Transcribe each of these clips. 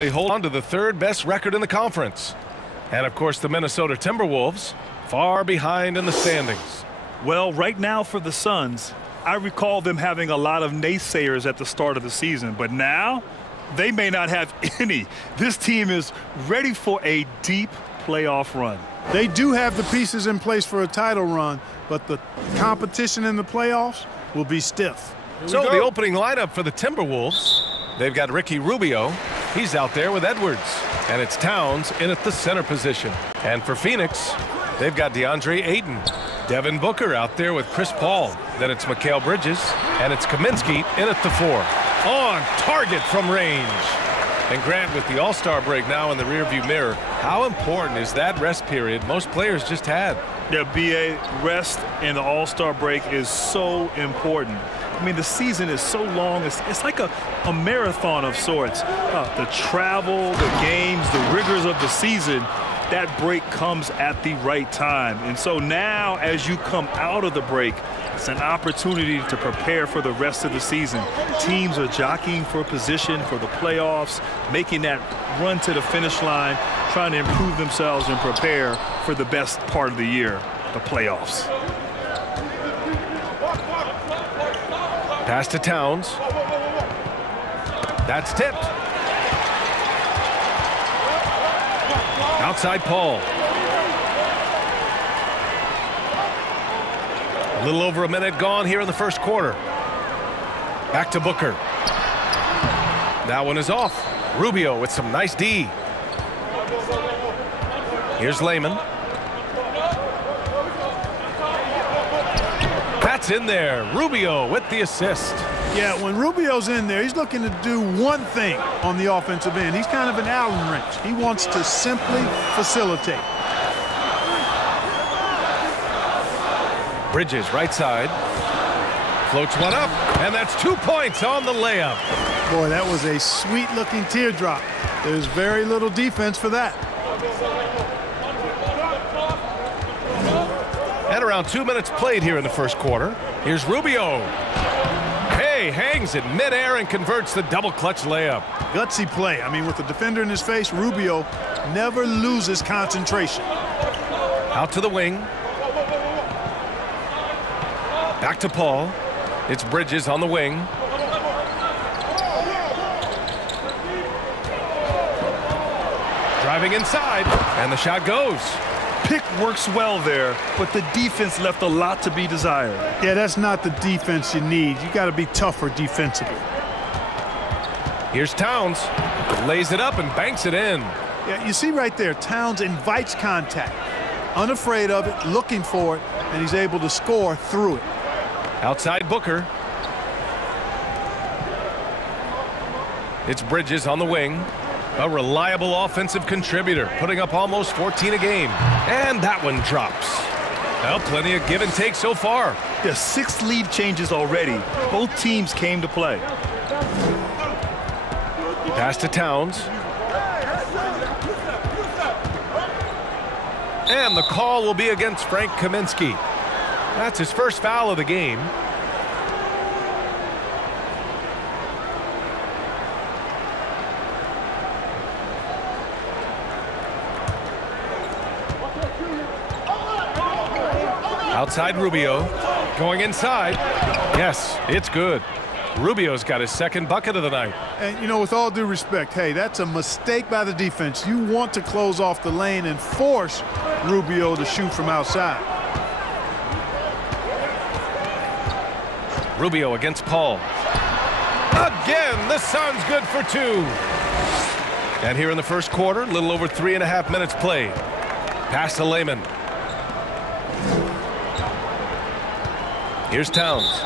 They hold on to the third best record in the conference. And of course the Minnesota Timberwolves far behind in the standings. Well, right now for the Suns, I recall them having a lot of naysayers at the start of the season, but now they may not have any. This team is ready for a deep playoff run. They do have the pieces in place for a title run, but the competition in the playoffs will be stiff. So the opening lineup for the Timberwolves, they've got Ricky Rubio. He's out there with Edwards. And it's Towns in at the center position. And for Phoenix, they've got Deandre Ayton. Devin Booker out there with Chris Paul. Then it's Mikal Bridges. And it's Kaminsky in at the 4. On target from range. And Grant, with the All-Star break now in the rearview mirror, how important is that rest period most players just had? Yeah, B.A., rest in the All-Star break is so important. I mean, the season is so long. It's like a marathon of sorts. The travel, the games, the rigors of the season, that break comes at the right time. And so now, as you come out of the break, it's an opportunity to prepare for the rest of the season. Teams are jockeying for position for the playoffs, making that run to the finish line, trying to improve themselves and prepare for the best part of the year, the playoffs. Pass to Towns. That's tipped. Outside Paul. A little over a minute gone here in the first quarter. Back to Booker. That one is off. Rubio with some nice D. Here's Layman. That's in there. Rubio with the assist. Yeah, when Rubio's in there, he's looking to do one thing on the offensive end. He's kind of an Allen wrench. He wants to simply facilitate. Bridges right side. Floats one up, and that's 2 points on the layup. Boy, that was a sweet-looking teardrop. There's very little defense for that. And around 2 minutes played here in the first quarter. Here's Rubio. Hey, hangs it midair and converts the double clutch layup. Gutsy play. I mean, with the defender in his face, Rubio never loses concentration. Out to the wing. Back to Paul. It's Bridges on the wing. Driving inside, and the shot goes. Pick works well there, but the defense left a lot to be desired. Yeah, that's not the defense you need. You got to be tougher defensively. Here's Towns. Lays it up and banks it in. Yeah, you see right there, Towns invites contact. Unafraid of it, looking for it, and he's able to score through it. Outside Booker. It's Bridges on the wing. A reliable offensive contributor, putting up almost 14 a game. And that one drops. Well, plenty of give and take so far. Yeah, 6 lead changes already. Both teams came to play. Pass to Towns. And the call will be against Frank Kaminsky. That's his first foul of the game. Outside Rubio. Going inside. Yes, it's good. Rubio's got his second bucket of the night. And, you know, with all due respect, hey, that's a mistake by the defense. You want to close off the lane and force Rubio to shoot from outside. Rubio against Paul. Again, the Suns good for 2. And here in the first quarter, a little over 3.5 minutes played. Pass to Layman. Here's Towns.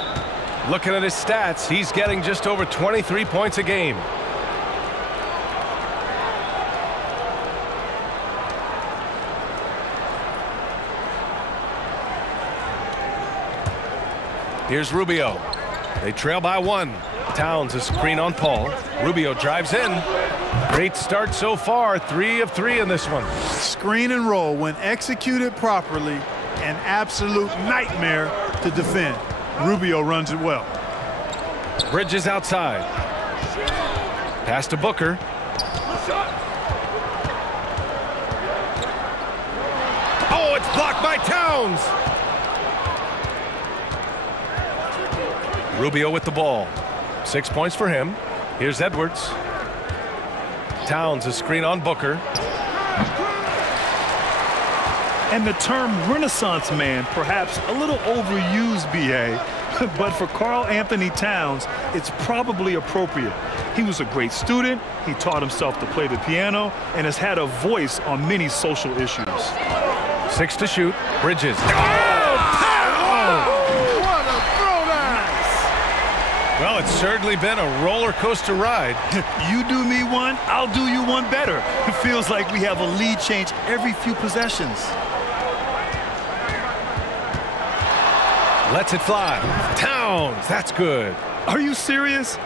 Looking at his stats, he's getting just over 23 points a game. Here's Rubio. They trail by 1. Towns a screen on Paul. Rubio drives in. Great start so far. 3 of 3 in this one. Screen and roll, when executed properly, an absolute nightmare to defend. Rubio runs it well. Bridges outside. Pass to Booker. by Towns. Rubio with the ball. 6 points for him. Here's Edwards. Towns a screen on Booker. And the term Renaissance man, perhaps a little overused, B.A., but for Karl-Anthony Towns, it's probably appropriate. He was a great student, he taught himself to play the piano, and has had a voice on many social issues. 6 to shoot. Bridges. What a throwdown! Well, it's certainly been a roller coaster ride. You do me one, I'll do you one better. It feels like we have a lead change every few possessions. Lets it fly. Towns, that's good. Are you serious?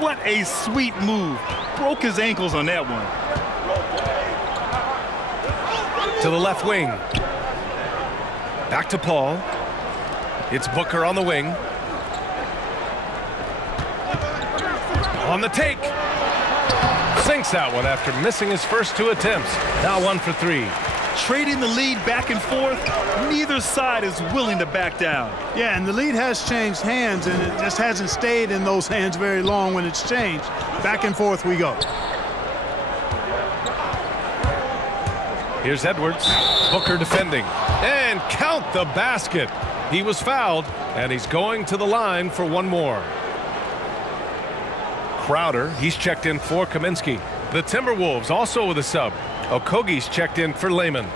What a sweet move. Broke his ankles on that one. To the left wing. Back to Paul. It's Booker on the wing. On the take. Sinks that one after missing his first 2 attempts. Now 1 for 3. Trading the lead back and forth, neither side is willing to back down. Yeah, and the lead has changed hands, and it just hasn't stayed in those hands very long when it's changed. Back and forth we go. Here's Edwards. Booker defending. And count the basket. He was fouled, and he's going to the line for one more. Crowder, he's checked in for Kaminsky. The Timberwolves also with a sub. Okogie's checked in for Layman.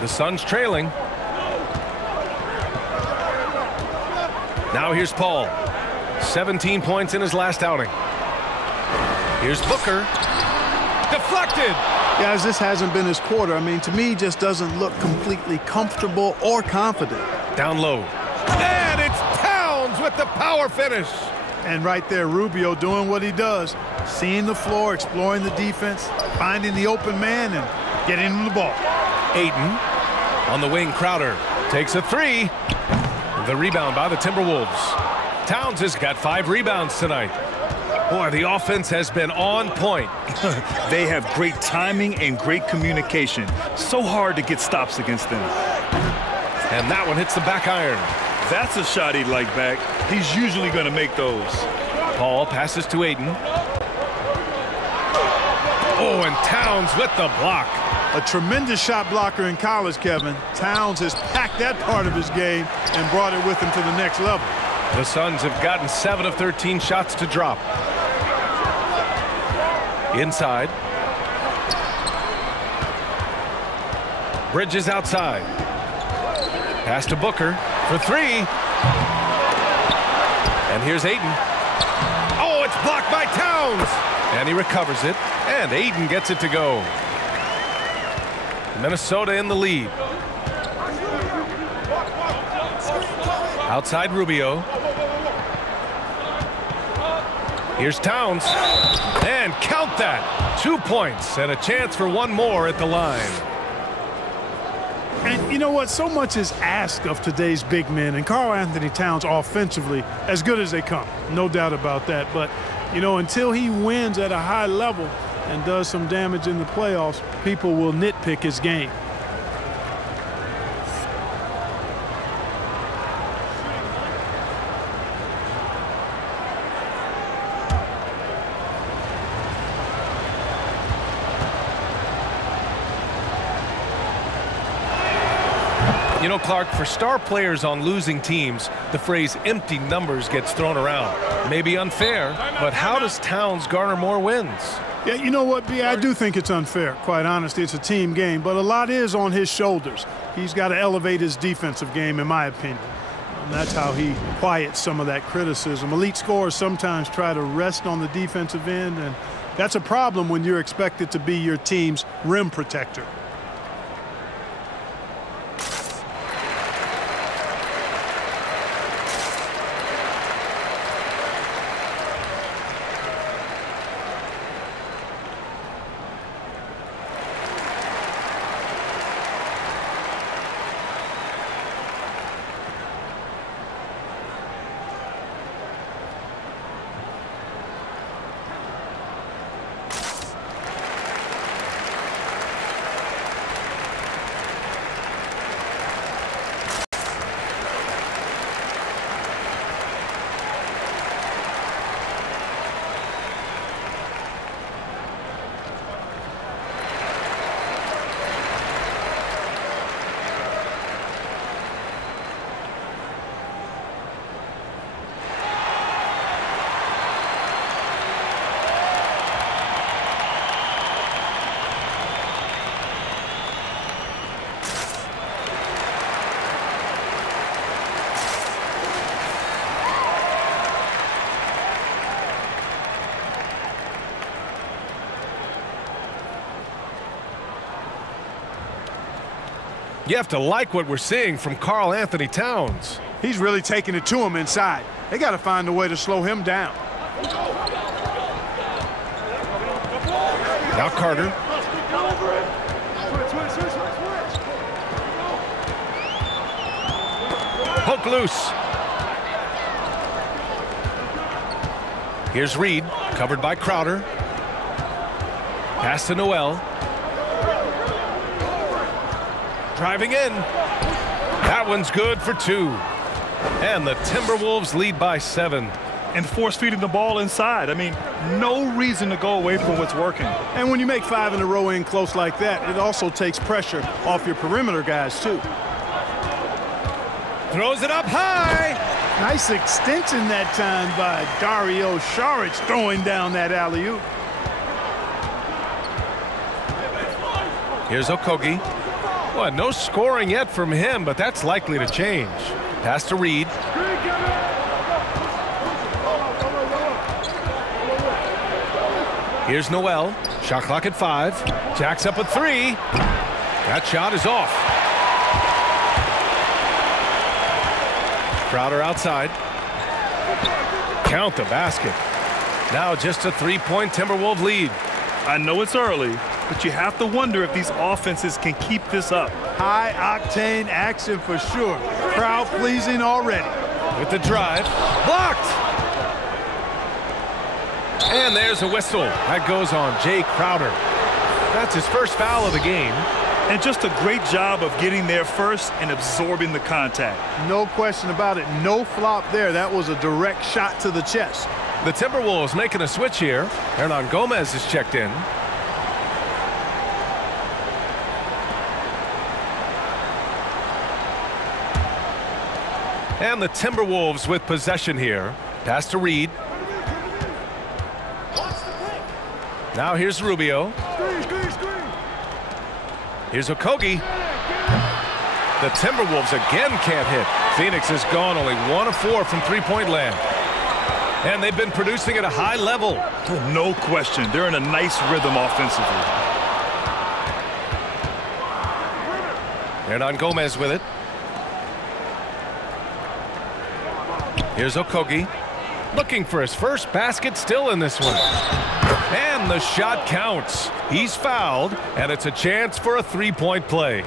The Suns trailing. Now here's Paul. 17 points in his last outing. Here's Booker. Deflected. Guys, this hasn't been his quarter. I mean, to me, just doesn't look completely comfortable or confident. Down low. And it's Towns with the power finish. And right there, Rubio doing what he does. Seeing the floor, exploring the defense, finding the open man, and getting him the ball. Ayton on the wing. Crowder takes a 3. The rebound by the Timberwolves. Towns has got 5 rebounds tonight. Boy, the offense has been on point. They have great timing and great communication. So hard to get stops against them. And that one hits the back iron. That's a shot he'd like back. He's usually going to make those. Paul passes to Ayton. Oh, and Towns with the block. A tremendous shot blocker in college, Kevin. Towns has packed that part of his game and brought it with him to the next level. The Suns have gotten 7 of 13 shots to drop. Inside. Bridges outside. Pass to Booker for 3. And here's Ayton. Oh, it's blocked by Towns. And he recovers it. And Ayton gets it to go. Minnesota in the lead. Outside Rubio. Here's Towns. And count that. 2 points and a chance for one more at the line. And you know what? So much is asked of today's big men, and Karl-Anthony Towns offensively as good as they come. No doubt about that. But, you know, until he wins at a high level and does some damage in the playoffs, people will nitpick his game. You know, Clark, for star players on losing teams, the phrase empty numbers gets thrown around. Maybe unfair, but how does Towns garner more wins? Yeah, you know what, B, I do think it's unfair. Quite honestly, it's a team game, but a lot is on his shoulders. He's got to elevate his defensive game, in my opinion. And that's how he quiets some of that criticism. Elite scorers sometimes try to rest on the defensive end, and that's a problem when you're expected to be your team's rim protector. You have to like what we're seeing from Karl-Anthony Towns. He's really taking it to him inside. They got to find a way to slow him down. Now Carter. Hook loose. Here's Reed, covered by Crowder. Pass to Noel. Driving in. That one's good for 2. And the Timberwolves lead by 7. And force feeding the ball inside. I mean, no reason to go away from what's working. And when you make 5 in a row in close like that, it also takes pressure off your perimeter guys, too. Throws it up high. Nice extension that time by Dario Saric throwing down that alley-oop. Here's Okogie. Well, no scoring yet from him, but that's likely to change. Pass to Reed. Here's Noel. Shot clock at 5. Jacks up a 3. That shot is off. Crowder outside. Count the basket. Now just a 3-point Timberwolves lead. I know it's early, but you have to wonder if these offenses can keep this up. High-octane action for sure. Crowd pleasing already. With the drive. Blocked! And there's a whistle. That goes on Jay Crowder. That's his first foul of the game. And just a great job of getting there first and absorbing the contact. No question about it. No flop there. That was a direct shot to the chest. The Timberwolves making a switch here. Hernan Gomez is checked in. And the Timberwolves with possession here. Pass to Reed. Now here's Rubio. Here's Okogie. The Timberwolves again can't hit. Phoenix has gone only 1 of 4 from three-point land. And they've been producing at a high level. No question. They're in a nice rhythm offensively. Hernan Gomez with it. Here's Okogie. Looking for his first basket still in this one. And the shot counts. He's fouled, and it's a chance for a 3-point play.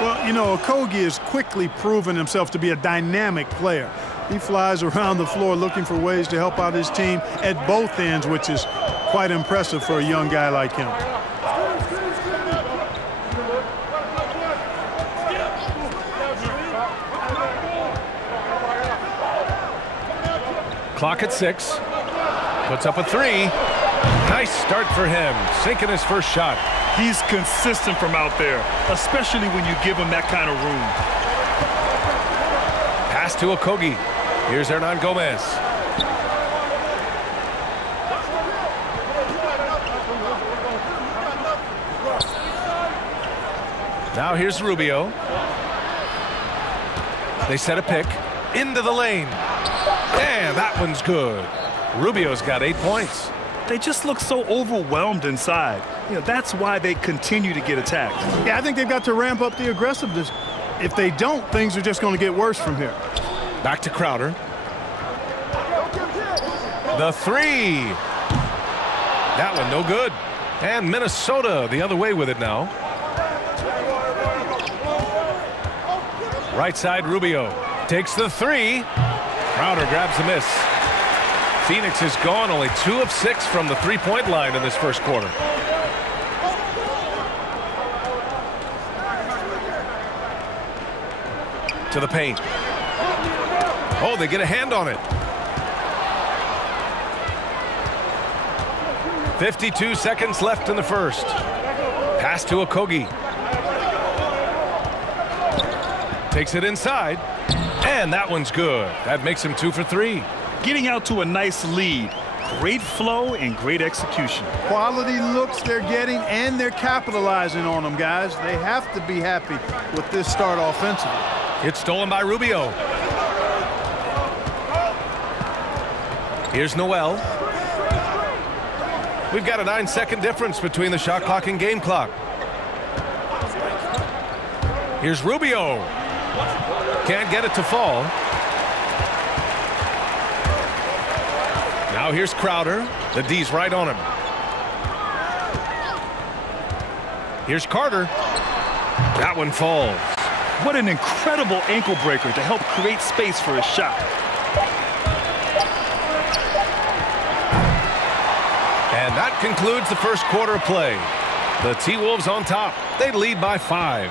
Well, you know, Okogie has quickly proven himself to be a dynamic player. He flies around the floor looking for ways to help out his team at both ends, which is quite impressive for a young guy like him. Clock at 6. Puts up a 3. Nice start for him. Sinking his first shot. He's consistent from out there, especially when you give him that kind of room. Pass to Okogie. Here's Hernan Gomez. Now here's Rubio. They set a pick into the lane. And that one's good. Rubio's got 8 points. They just look so overwhelmed inside. You know, that's why they continue to get attacked. Yeah, I think they've got to ramp up the aggressiveness. If they don't, things are just going to get worse from here. Back to Crowder. The 3. That one no good. And Minnesota the other way with it now. Right side, Rubio takes the 3. Crowder grabs the miss. Phoenix has gone only 2 of 6 from the three-point line in this first quarter. To the paint. Oh, they get a hand on it. 52 seconds left in the first. Pass to Okogie. Takes it inside. And that one's good. That makes him 2 for 3. Getting out to a nice lead. great flow and great execution. Quality looks they're getting, and they're capitalizing on them, guys. They have to be happy with this start offensively. It's stolen by Rubio. Here's Noel. We've got a 9-second difference between the shot clock and game clock. Here's Rubio. Can't get it to fall. Now here's Crowder. The D's right on him. Here's Carter. That one falls. What an incredible ankle breaker to help create space for a shot. And that concludes the first quarter of play. The T-Wolves on top. They lead by 5.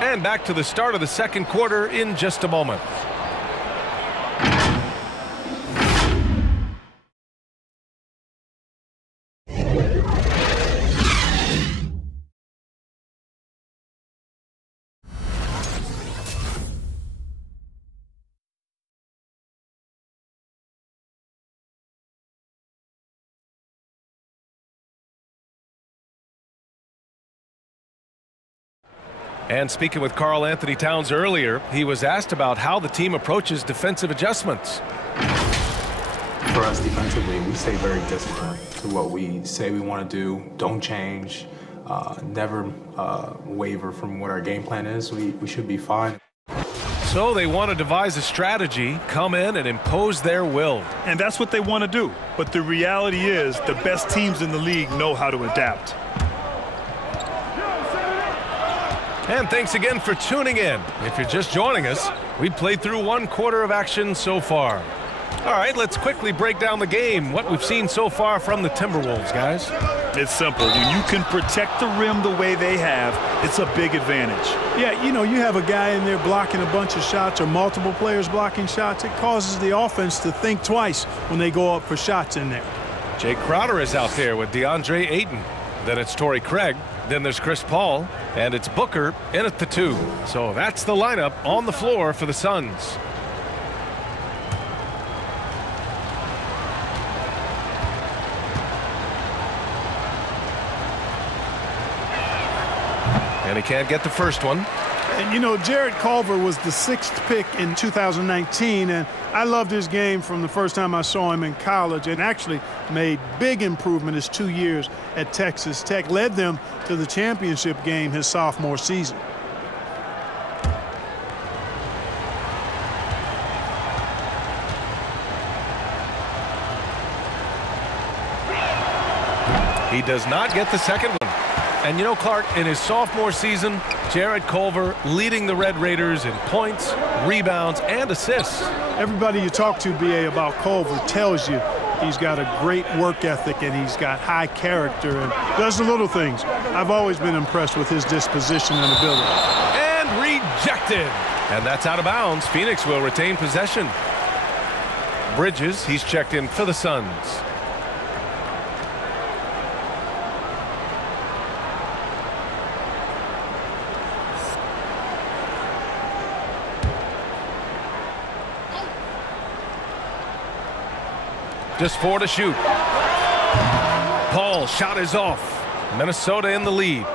And back to the start of the second quarter in just a moment. And speaking with Karl-Anthony Towns earlier, he was asked about how the team approaches defensive adjustments. For us defensively, we stay very disciplined to what we say we want to do. Don't change, never waver from what our game plan is. We should be fine. So they want to devise a strategy, come in and impose their will. And that's what they want to do. But the reality is the best teams in the league know how to adapt. And thanks again for tuning in. If you're just joining us, we've played through one quarter of action so far. All right, let's quickly break down the game, what we've seen so far from the Timberwolves, guys. It's simple. When you can protect the rim the way they have, it's a big advantage. Yeah, you know, you have a guy in there blocking a bunch of shots or multiple players blocking shots. It causes the offense to think twice when they go up for shots in there. Jay Crowder is out there with Deandre Ayton. Then it's Torrey Craig. Then there's Chris Paul. And it's Booker in at the 2. So that's the lineup on the floor for the Suns. And he can't get the first one. And, you know, Jarrett Culver was the 6th pick in 2019, and I loved his game from the first time I saw him in college, and actually made big improvement his 2 years at Texas Tech, led them to the championship game his sophomore season. He does not get the second one. And you know, Clark, in his sophomore season, Jarrett Culver leading the Red Raiders in points, rebounds, and assists. Everybody you talk to, B.A., about Culver tells you he's got a great work ethic and he's got high character and does the little things. I've always been impressed with his disposition and ability. And rejected. And that's out of bounds. Phoenix will retain possession. Bridges, he's checked in for the Suns. Just 4 to shoot. Paul shot is off. Minnesota in the lead.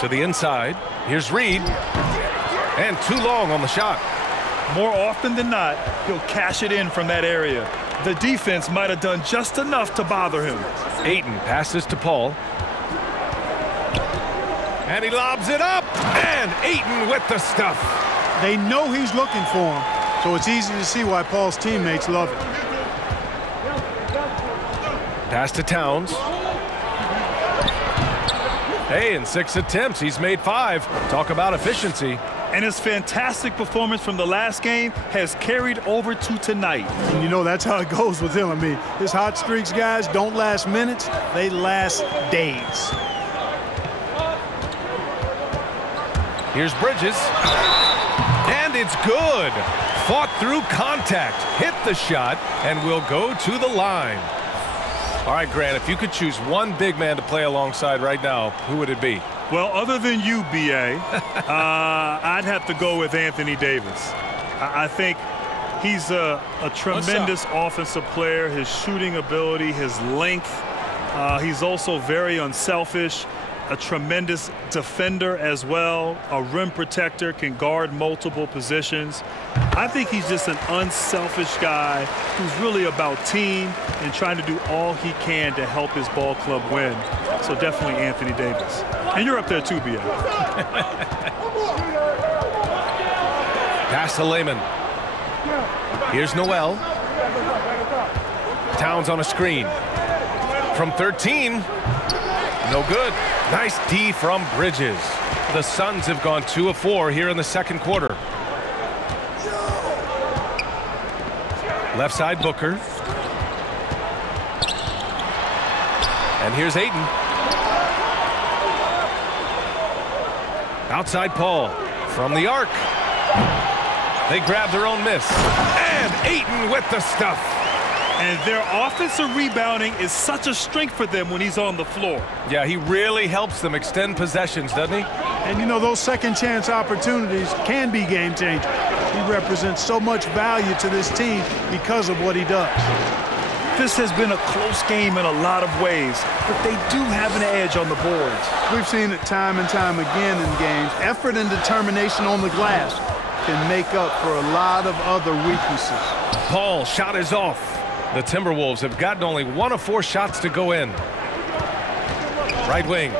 To the inside. Here's Reed. And too long on the shot. More often than not, he'll cash it in from that area. The defense might have done just enough to bother him. Ayton passes to Paul. And he lobs it up. And Ayton with the stuff. They know he's looking for him. So it's easy to see why Paul's teammates love it. Pass to Towns. Hey, in 6 attempts, he's made 5. Talk about efficiency. And his fantastic performance from the last game has carried over to tonight. And you know, that's how it goes with him. I mean, his hot streaks, guys, don't last minutes. They last days. Here's Bridges. And it's good. Fought through contact, hit the shot, and will go to the line. All right, Grant, if you could choose one big man to play alongside right now, who would it be? Well, other than you, B.A., I'd have to go with Anthony Davis. I think He's a tremendous offensive player. His shooting ability, his length. He's also very unselfish. A tremendous defender as well. A rim protector, can guard multiple positions. I think he's just an unselfish guy who's really about team and trying to do all he can to help his ball club win. So definitely Anthony Davis. And you're up there too, B.A. Pass to Layman. Here's Noel. Towns on a screen. From 13. No good. Nice D from Bridges. The Suns have gone 2 of 4 here in the second quarter. Left side Booker. And here's Ayton. Outside Paul from the arc. They grab their own miss. And Ayton with the stuff. And their offensive rebounding is such a strength for them when he's on the floor. Yeah, he really helps them extend possessions, doesn't he? And you know, those second chance opportunities can be game changers. He represents so much value to this team because of what he does. This has been a close game in a lot of ways, but they do have an edge on the boards. We've seen it time and time again in games. Effort and determination on the glass can make up for a lot of other weaknesses. Paul, shot is off. The Timberwolves have gotten only 1 of 4 shots to go in. Right wing.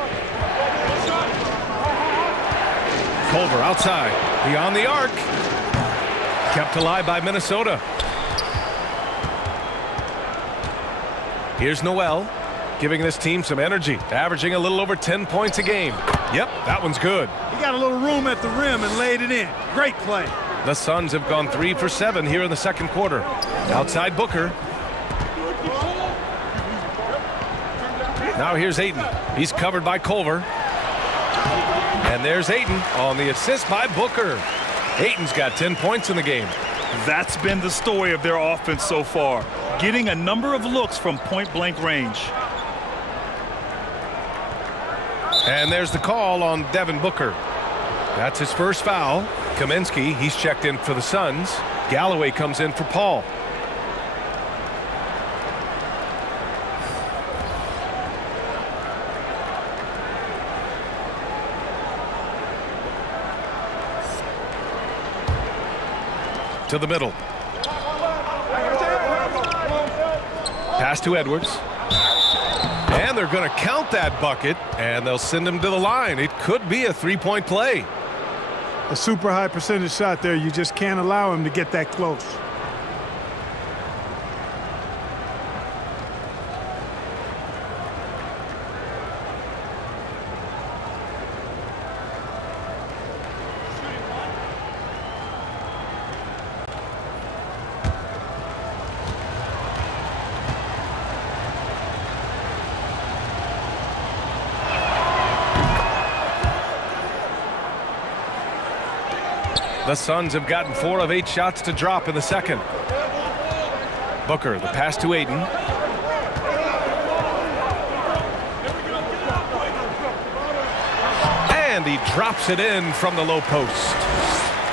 Culver outside. Beyond the arc. Kept alive by Minnesota. Here's Noel, giving this team some energy, averaging a little over 10 points a game. Yep, that one's good. He got a little room at the rim and laid it in. Great play. The Suns have gone 3 for 7 here in the second quarter. Outside Booker. Now here's Ayton. He's covered by Culver. And there's Ayton on the assist by Booker. Ayton's got 10 points in the game. That's been the story of their offense so far, getting a number of looks from point-blank range. And there's the call on Devin Booker. That's his first foul. Kaminsky, he's checked in for the Suns. Galloway comes in for Paul. To the middle. Pass to Edwards. And they're going to count that bucket, and they'll send him to the line. It could be a three-point play. A super high percentage shot there. You just can't allow him to get that close. The Suns have gotten 4 of 8 shots to drop in the second. Booker, the pass to Ayton. And he drops it in from the low post.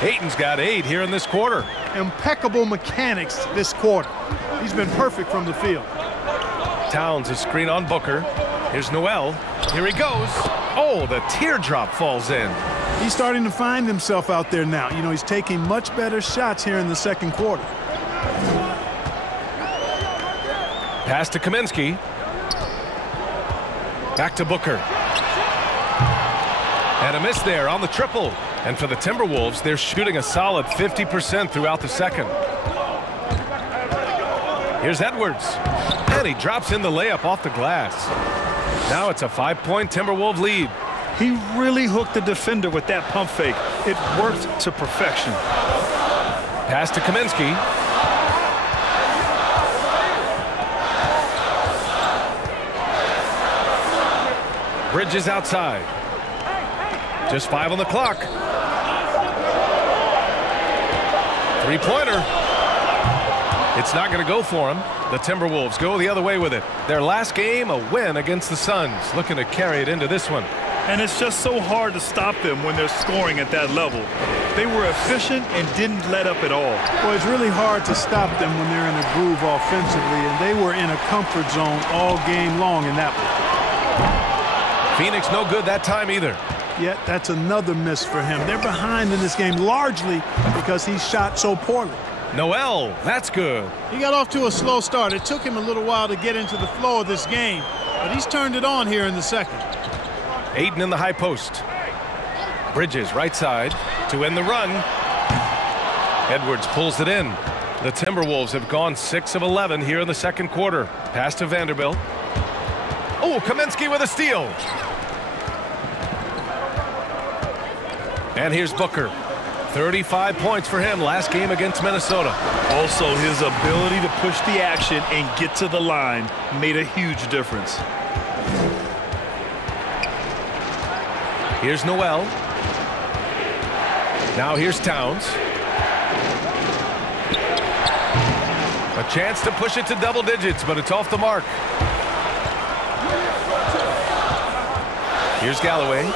Ayton's got 8 here in this quarter. Impeccable mechanics this quarter. He's been perfect from the field. Towns, a screen on Booker. Here's Noel. Here he goes. Oh, the teardrop falls in. He's starting to find himself out there now. You know, he's taking much better shots here in the second quarter. Pass to Kaminsky. Back to Booker. And a miss there on the triple. And for the Timberwolves, they're shooting a solid 50% throughout the second. Here's Edwards. And he drops in the layup off the glass. Now it's a 5-point Timberwolves lead. He really hooked the defender with that pump fake. It worked to perfection. Pass to Kaminsky. Bridges outside. Just 5 on the clock. Three-pointer. It's not going to go for him. The Timberwolves go the other way with it. Their last game, a win against the Suns. Looking to carry it into this one. And it's just so hard to stop them when they're scoring at that level. They were efficient and didn't let up at all. Well, it's really hard to stop them when they're in a groove offensively, and they were in a comfort zone all game long in that one. Phoenix no good that time either. Yet that's another miss for him. They're behind in this game largely because he shot so poorly. Noel, that's good. He got off to a slow start. It took him a little while to get into the flow of this game, but he's turned it on here in the second. Ayton in the high post. Bridges right side to end the run. Edwards pulls it in. The Timberwolves have gone 6 of 11 here in the second quarter. Pass to Vanderbilt. Oh, Kaminsky with a steal. And here's Booker. 35 points for him last game against Minnesota. Also, his ability to push the action and get to the line made a huge difference. Here's Noel. Now here's Towns. A chance to push it to double digits, but it's off the mark. Here's Galloway.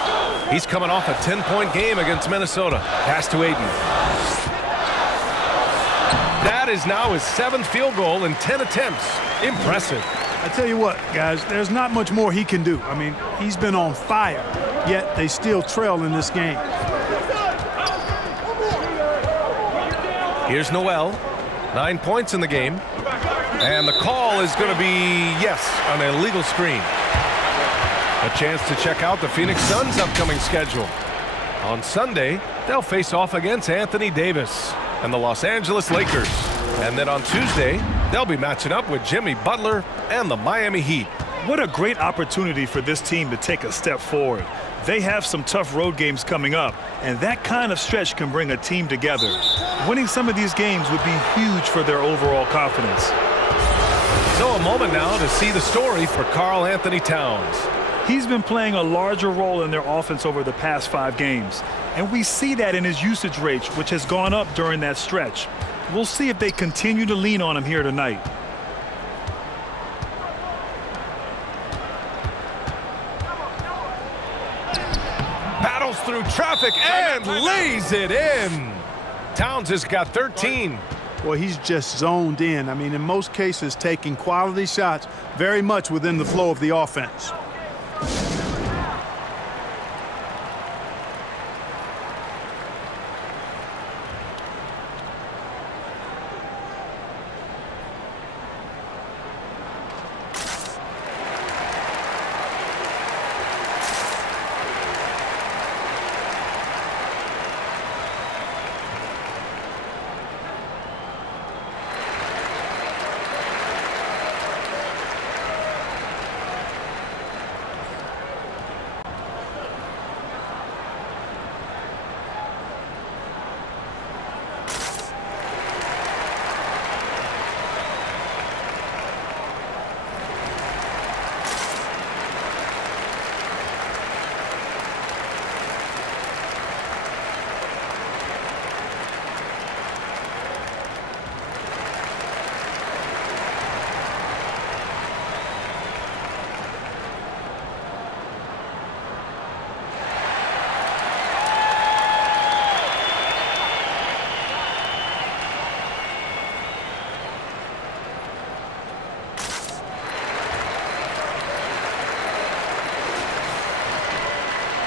He's coming off a 10-point game against Minnesota. Pass to Ayton. That is now his 7th field goal in 10 attempts. Impressive. I tell you what, guys, there's not much more he can do. I mean, he's been on fire, yet they still trail in this game. Here's Noel. 9 points in the game. And the call is going to be, yes, an illegal screen. A chance to check out the Phoenix Suns' upcoming schedule. On Sunday, they'll face off against Anthony Davis and the Los Angeles Lakers. And then on Tuesday, they'll be matching up with Jimmy Butler and the Miami Heat. What a great opportunity for this team to take a step forward. They have some tough road games coming up, and that kind of stretch can bring a team together. Winning some of these games would be huge for their overall confidence. So a moment now to see the story for Karl-Anthony Towns. He's been playing a larger role in their offense over the past 5 games, and we see that in his usage rate, which has gone up during that stretch. We'll see if they continue to lean on him here tonight. Battles through traffic and lays it in. Towns has got 13. Well, he's just zoned in. I mean, in most cases, taking quality shots very much within the flow of the offense.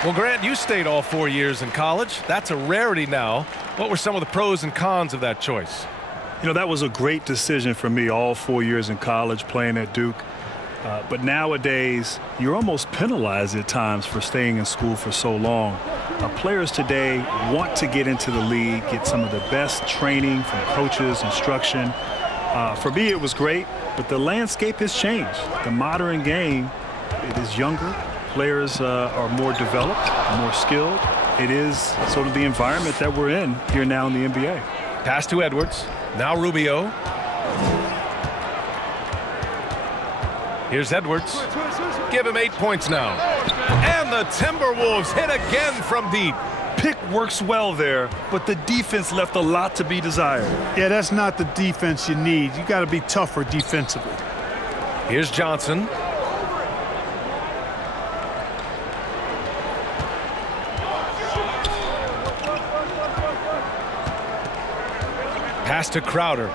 Well, Grant, you stayed all 4 years in college. That's a rarity now. What were some of the pros and cons of that choice? You know, that was a great decision for me, all 4 years in college playing at Duke. But nowadays, you're almost penalized at times for staying in school for so long. Players today want to get into the league, get some of the best training from coaches, instruction. For me, it was great, but the landscape has changed. The modern game, it is younger. Players are more developed, more skilled. It is sort of the environment that we're in here now in the NBA. Pass to Edwards. Now Rubio. Here's Edwards. Give him 8 points now. And the Timberwolves hit again from deep. Pick works well there, but the defense left a lot to be desired. Yeah, that's not the defense you need. You got to be tougher defensively. Here's Johnson. Pass to Crowder.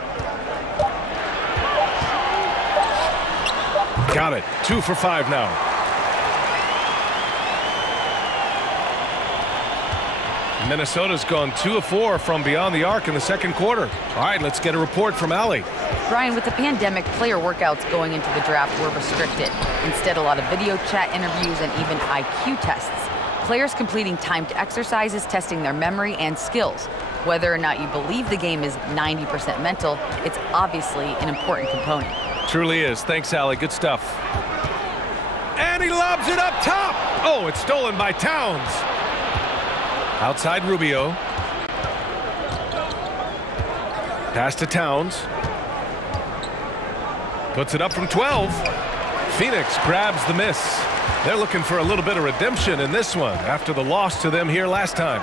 Got it. 2 for 5 now. Minnesota's gone 2 of 4 from beyond the arc in the second quarter. All right, let's get a report from Allie. Brian, with the pandemic, player workouts going into the draft were restricted. Instead, a lot of video chat interviews and even IQ tests. Players completing timed exercises, testing their memory and skills. Whether or not you believe the game is 90% mental, it's obviously an important component. Truly is. Thanks, Allie. Good stuff. And he lobs it up top. Oh, it's stolen by Towns. Outside Rubio. Pass to Towns. Puts it up from 12. Phoenix grabs the miss. They're looking for a little bit of redemption in this one after the loss to them here last time.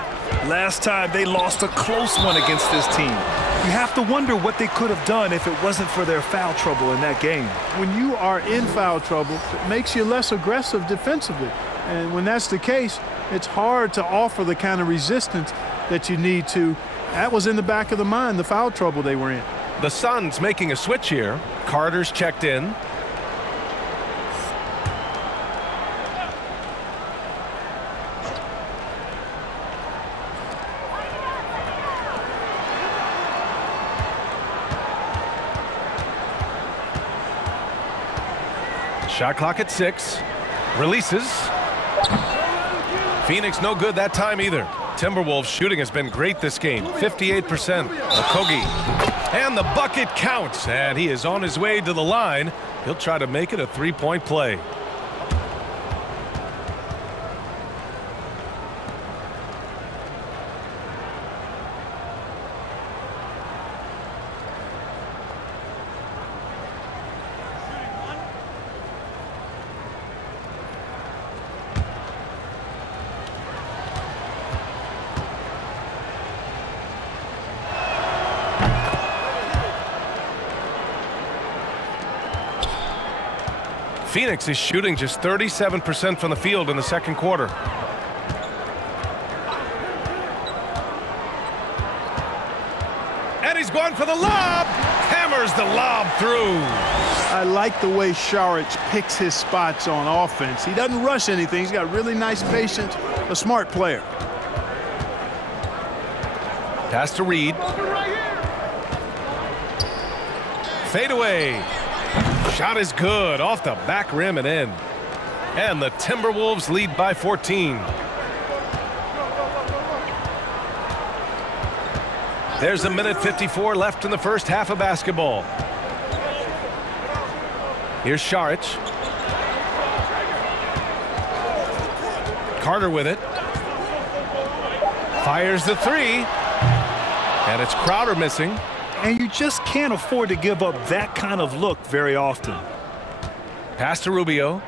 Last time they lost a close one against this team. You have to wonder what they could have done if it wasn't for their foul trouble in that game. When you are in foul trouble, it makes you less aggressive defensively. And when that's the case, it's hard to offer the kind of resistance that you need to. That was in the back of the mind, the foul trouble they were in. The Suns making a switch here. Carter's checked in. Shot clock at 6. Releases. Phoenix no good that time either. Timberwolves shooting has been great this game. 58%. Okogie. And the bucket counts. And he is on his way to the line. He'll try to make it a three-point play. Phoenix is shooting just 37% from the field in the second quarter. And he's going for the lob. Hammers the lob through. I like the way Saric picks his spots on offense. He doesn't rush anything. He's got really nice patience. A smart player. Pass to Reed. Fade away. Shot is good off the back rim and in. And the Timberwolves lead by 14. There's a minute 54 left in the first half of basketball. Here's Saric. Carter with it. Fires the three. And it's Crowder missing. And you just can't afford to give up that kind of look very often. Pass to Rubio.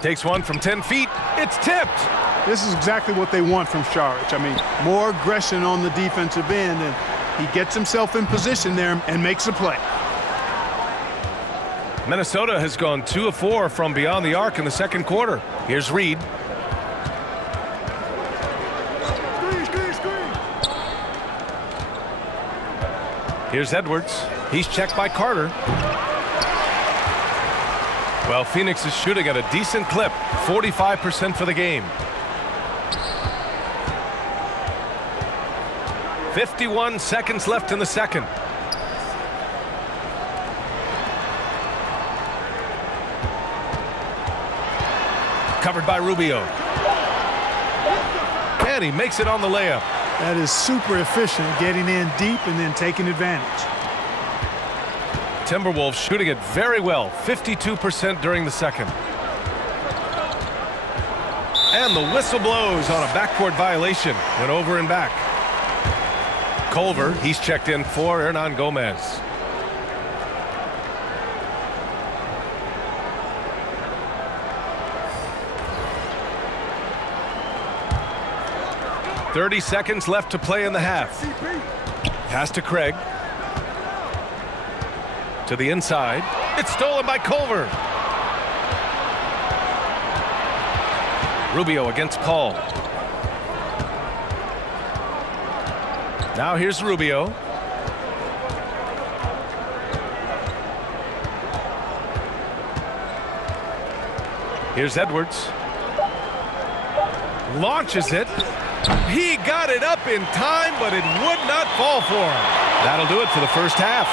Takes one from 10 feet. It's tipped. This is exactly what they want from Saric. I mean, more aggression on the defensive end, and he gets himself in position there and makes a play. Minnesota has gone 2 of 4 from beyond the arc in the second quarter. Here's Reed. Here's Edwards. He's checked by Carter. Well, Phoenix is shooting at a decent clip, 45% for the game. 51 seconds left in the second. Covered by Rubio. And he makes it on the layup. That is super efficient, getting in deep and then taking advantage. Timberwolves shooting it very well, 52% during the second. And the whistle blows on a backcourt violation. Went over and back. Culver, he's checked in for Hernan Gomez. .30 seconds left to play in the half. Pass to Craig. To the inside. It's stolen by Culver. Rubio against Paul. Now here's Rubio. Here's Edwards. Launches it. He got it up in time, but it would not fall for him. That'll do it for the first half.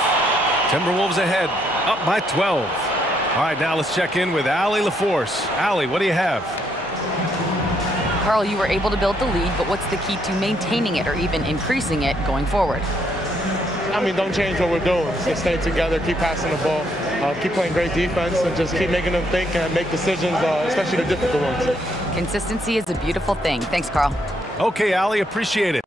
Timberwolves ahead, up by 12. All right, now let's check in with Allie LaForce. Allie, what do you have? Karl, you were able to build the lead, but what's the key to maintaining it or even increasing it going forward? I mean, don't change what we're doing. Just stay together, keep passing the ball, keep playing great defense, and just keep making them think and make decisions, especially the difficult ones. Consistency is a beautiful thing. Thanks, Karl. Okay, Allie, appreciate it.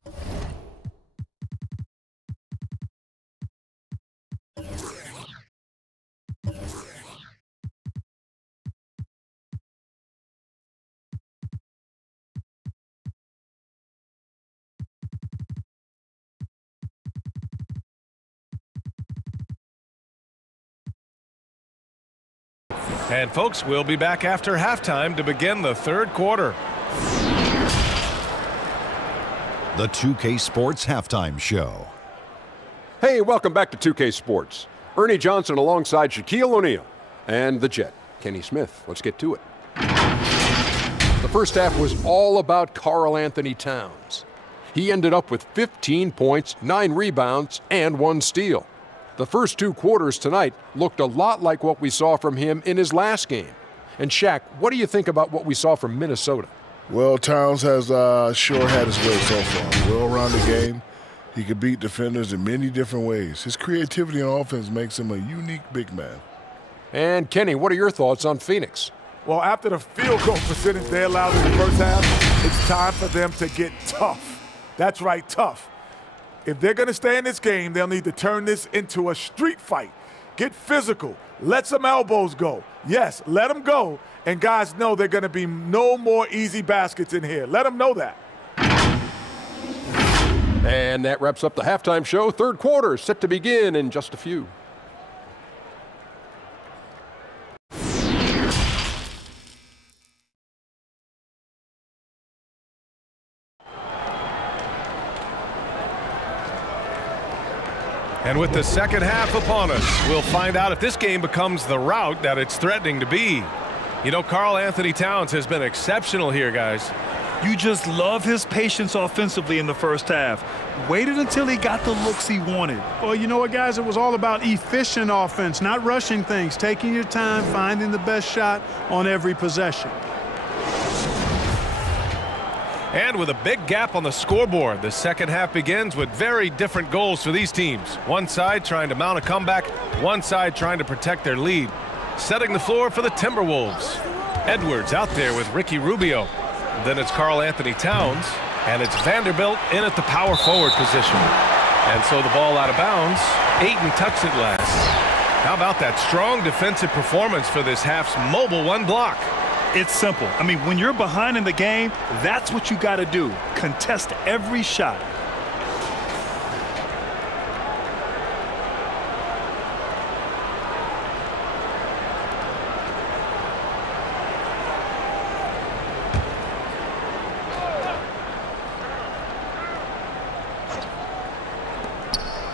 And folks, we'll be back after halftime to begin the third quarter. The 2K Sports Halftime Show. Hey, welcome back to 2K Sports. Ernie Johnson alongside Shaquille O'Neal and the Jet, Kenny Smith. Let's get to it. The first half was all about Karl-Anthony Towns. He ended up with 15 points, 9 rebounds, and 1 steal. The first 2 quarters tonight looked a lot like what we saw from him in his last game. And Shaq, what do you think about what we saw from Minnesota? Well, Towns has sure had his way so far. Well-rounded game. He can beat defenders in many different ways. His creativity on offense makes him a unique big man. And Kenny, what are your thoughts on Phoenix? Well, after the field goal percentage they allowed in the first half, it's time for them to get tough. That's right, tough. If they're going to stay in this game, they'll need to turn this into a street fight. Get physical. Let some elbows go. Yes, let them go. And guys know they're going to be no more easy baskets in here. Let them know that. And that wraps up the halftime show. Third quarter set to begin in just a few. And with the second half upon us, we'll find out if this game becomes the rout that it's threatening to be. You know, Karl-Anthony Towns has been exceptional here, guys. You just love his patience offensively in the first half. Waited until he got the looks he wanted. Well, you know what, guys? It was all about efficient offense, not rushing things, taking your time, finding the best shot on every possession. And with a big gap on the scoreboard, the second half begins with very different goals for these teams. One side trying to mount a comeback, one side trying to protect their lead. Setting the floor for the Timberwolves. Edwards out there with Ricky Rubio. Then it's Karl-Anthony Towns, and it's Vanderbilt in at the power forward position. And so the ball out of bounds. Ayton touched it last. How about that strong defensive performance for this half's mobile one block? It's simple. I mean, when you're behind in the game, that's what you got to do. Contest every shot.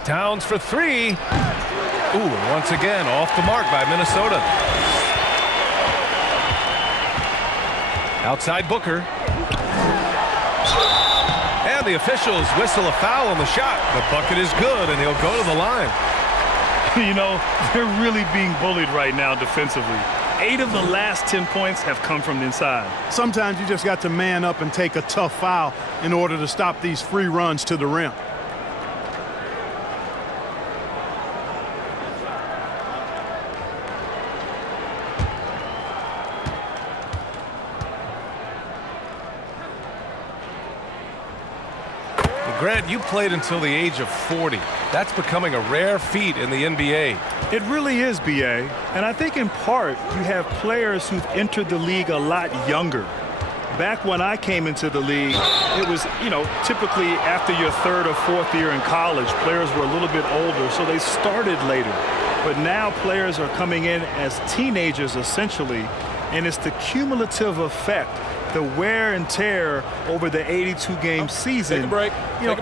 Towns for 3. Ooh, and once again off the mark by Minnesota. Outside Booker. And the officials whistle a foul on the shot. The bucket is good, and he'll go to the line. You know, they're really being bullied right now defensively. 8 of the last 10 points have come from the inside. Sometimes you just got to man up and take a tough foul in order to stop these free runs to the rim. Grant, you played until the age of 40. That's becoming a rare feat in the NBA. It really is, B.A. And I think in part you have players who've entered the league a lot younger. Back when I came into the league, it was, you know, typically after your 3rd or 4th year in college, players were a little bit older, so they started later. But now players are coming in as teenagers, essentially, and it's the cumulative effect the wear and tear over the 82-game season. Take a break.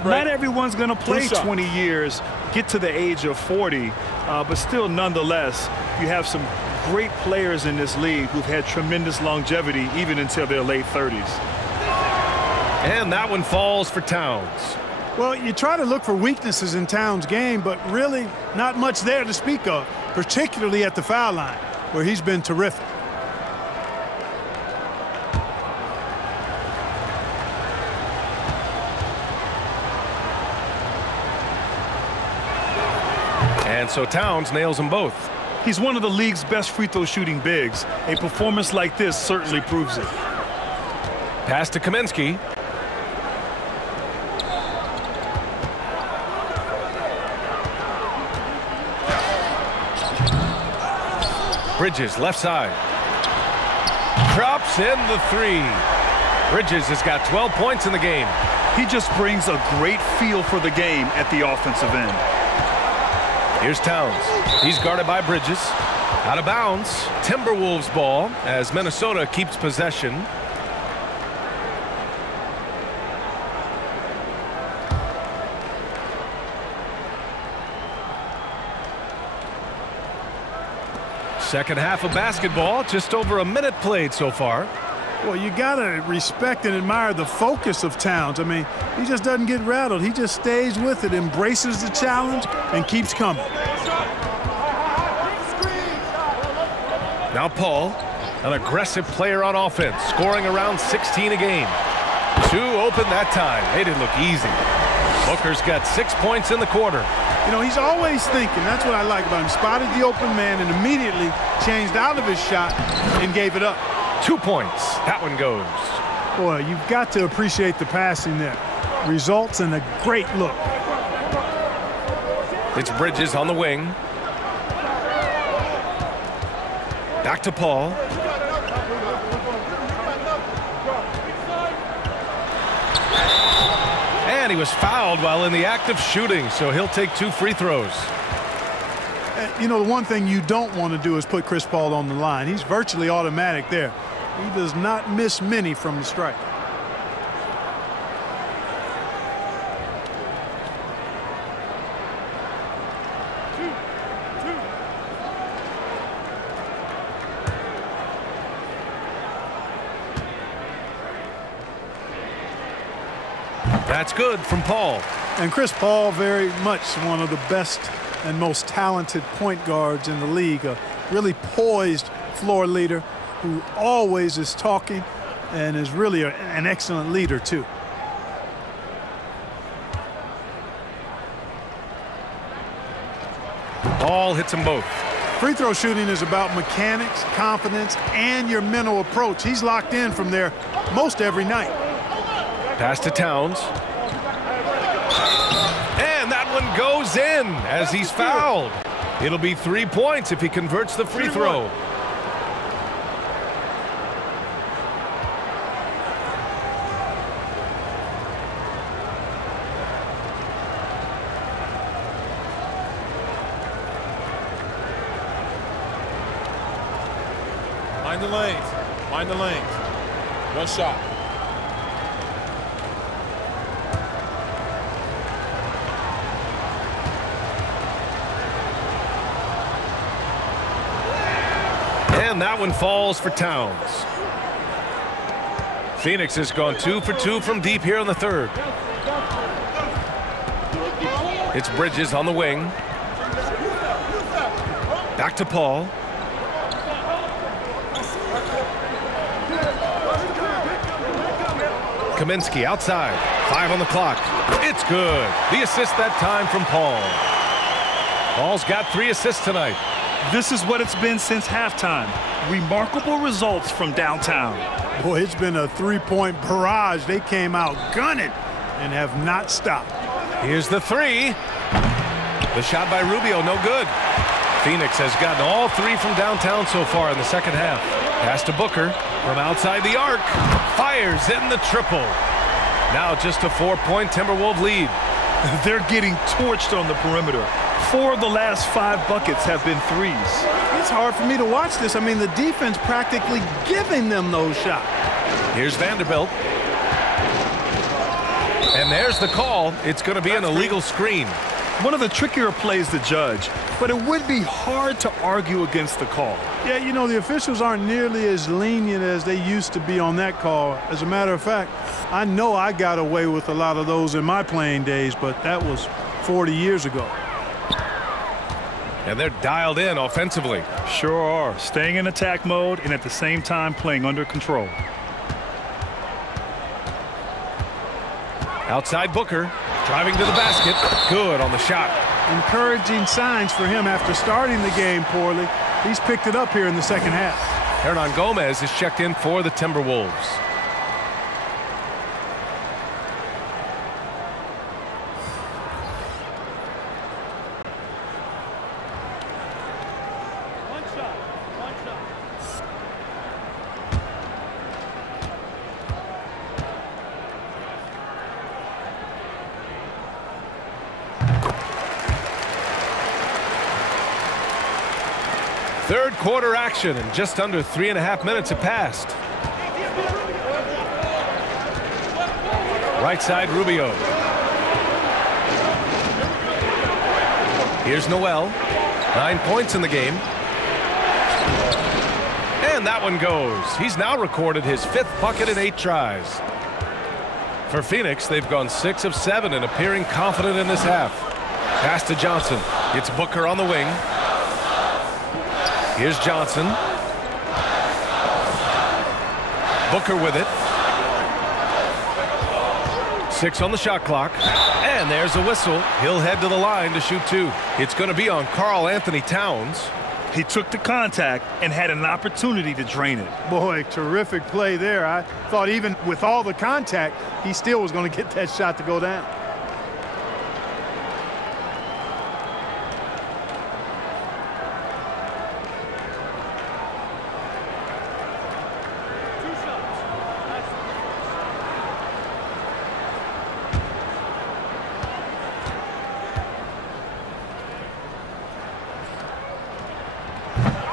Not everyone's going to play 20 years, get to the age of 40, but still, nonetheless, you have some great players in this league who've had tremendous longevity even until their late 30s. And that one falls for Towns. Well, you try to look for weaknesses in Towns' game, but really not much there to speak of, particularly at the foul line, where he's been terrific. And so Towns nails them both. He's one of the league's best free throw shooting bigs. A performance like this certainly proves it. Pass to Kaminsky. Bridges, left side. Drops in the three. Bridges has got 12 points in the game. He just brings a great feel for the game at the offensive end. Here's Towns. He's guarded by Bridges. Out of bounds. Timberwolves ball as Minnesota keeps possession. Second half of basketball, just over a minute played so far. Well, you got to respect and admire the focus of Towns. I mean, he just doesn't get rattled. He just stays with it, embraces the challenge, and keeps coming. Now Paul, an aggressive player on offense, scoring around 16 a game. Two open that time. They didn't look easy. Booker's got 6 points in the quarter. You know, he's always thinking. That's what I like about him. Spotted the open man and immediately changed out of his shot and gave it up. 2 points. That one goes. Boy, you've got to appreciate the passing there. Results in a great look. It's Bridges on the wing. Back to Paul. And he was fouled while in the act of shooting, so he'll take 2 free throws. You know, the one thing you don't want to do is put Chris Paul on the line. He's virtually automatic there. He does not miss many from the stripe. That's good from Paul. And Chris Paul, very much one of the best and most talented point guards in the league. A really poised floor leader who always is talking and is really an excellent leader, too. Ball hits them both. Free throw shooting is about mechanics, confidence, and your mental approach. He's locked in from there most every night. Pass to Towns. And that one goes in as he's fouled. It'll be 3 points if he converts the free throw. Mind the lanes. Mind the lanes. One shot. And that one falls for Towns. Phoenix has gone 2 for 2 from deep here in the third. It's Bridges on the wing. Back to Paul. Kaminsky outside. 5 on the clock. It's good. The assist that time from Paul. Paul's got 3 assists tonight. This is what it's been since halftime. Remarkable results from downtown. Boy, it's been a three-point barrage. They came out gunning and have not stopped. Here's the 3. The shot by Rubio, no good. Phoenix has gotten all 3 from downtown so far in the second half. Pass to Booker from outside the arc. Fires in the triple. Now just a 4-point Timberwolves lead. They're getting torched on the perimeter. 4 of the last 5 buckets have been threes. It's hard for me to watch this. I mean, the defense practically giving them those shots. Here's Vanderbilt. And there's the call. It's going to be an illegal screen. One of the trickier plays to judge, but it would be hard to argue against the call. Yeah, you know, the officials aren't nearly as lenient as they used to be on that call. As a matter of fact, I know I got away with a lot of those in my playing days, but that was 40 years ago. And they're dialed in offensively. Sure are. Staying in attack mode and at the same time playing under control. Outside Booker, driving to the basket. Good on the shot. Encouraging signs for him after starting the game poorly. He's picked it up here in the second half. Hernan Gomez is checked in for the Timberwolves. Third quarter action, and just under 3.5 minutes have passed. Right side, Rubio. Here's Noel. 9 points in the game. And that one goes. He's now recorded his 5th bucket in 8 tries. For Phoenix, they've gone 6 of 7 and appearing confident in this half. Pass to Johnson. It's Booker on the wing. Here's Johnson. Booker with it. 6 on the shot clock. And there's a whistle. He'll head to the line to shoot 2. It's going to be on Karl-Anthony Towns. He took the contact and had an opportunity to drain it. Boy, terrific play there. I thought even with all the contact, he still was going to get that shot to go down.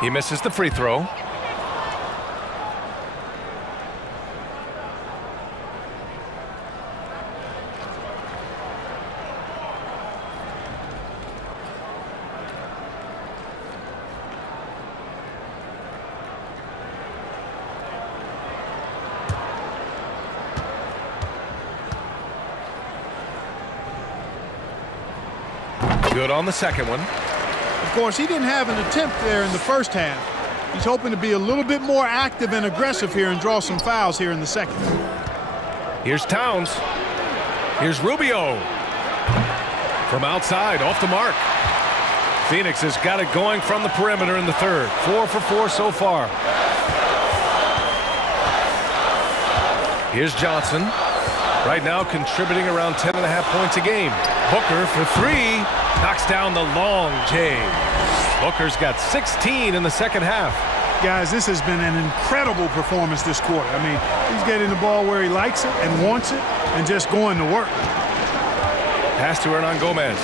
He misses the free throw. Good on the second one. Of course, he didn't have an attempt there in the first half. He's hoping to be a little bit more active and aggressive here and draw some fouls here in the second. Here's Towns. Here's Rubio. From outside, off the mark. Phoenix has got it going from the perimeter in the third. 4 for 4 so far. Here's Johnson. Right now contributing around 10.5 points a game. Booker for 3. Knocks down the long J. Booker's got 16 in the second half. Guys, this has been an incredible performance this quarter. I mean, he's getting the ball where he likes it and wants it and just going to work. Pass to Hernan Gomez.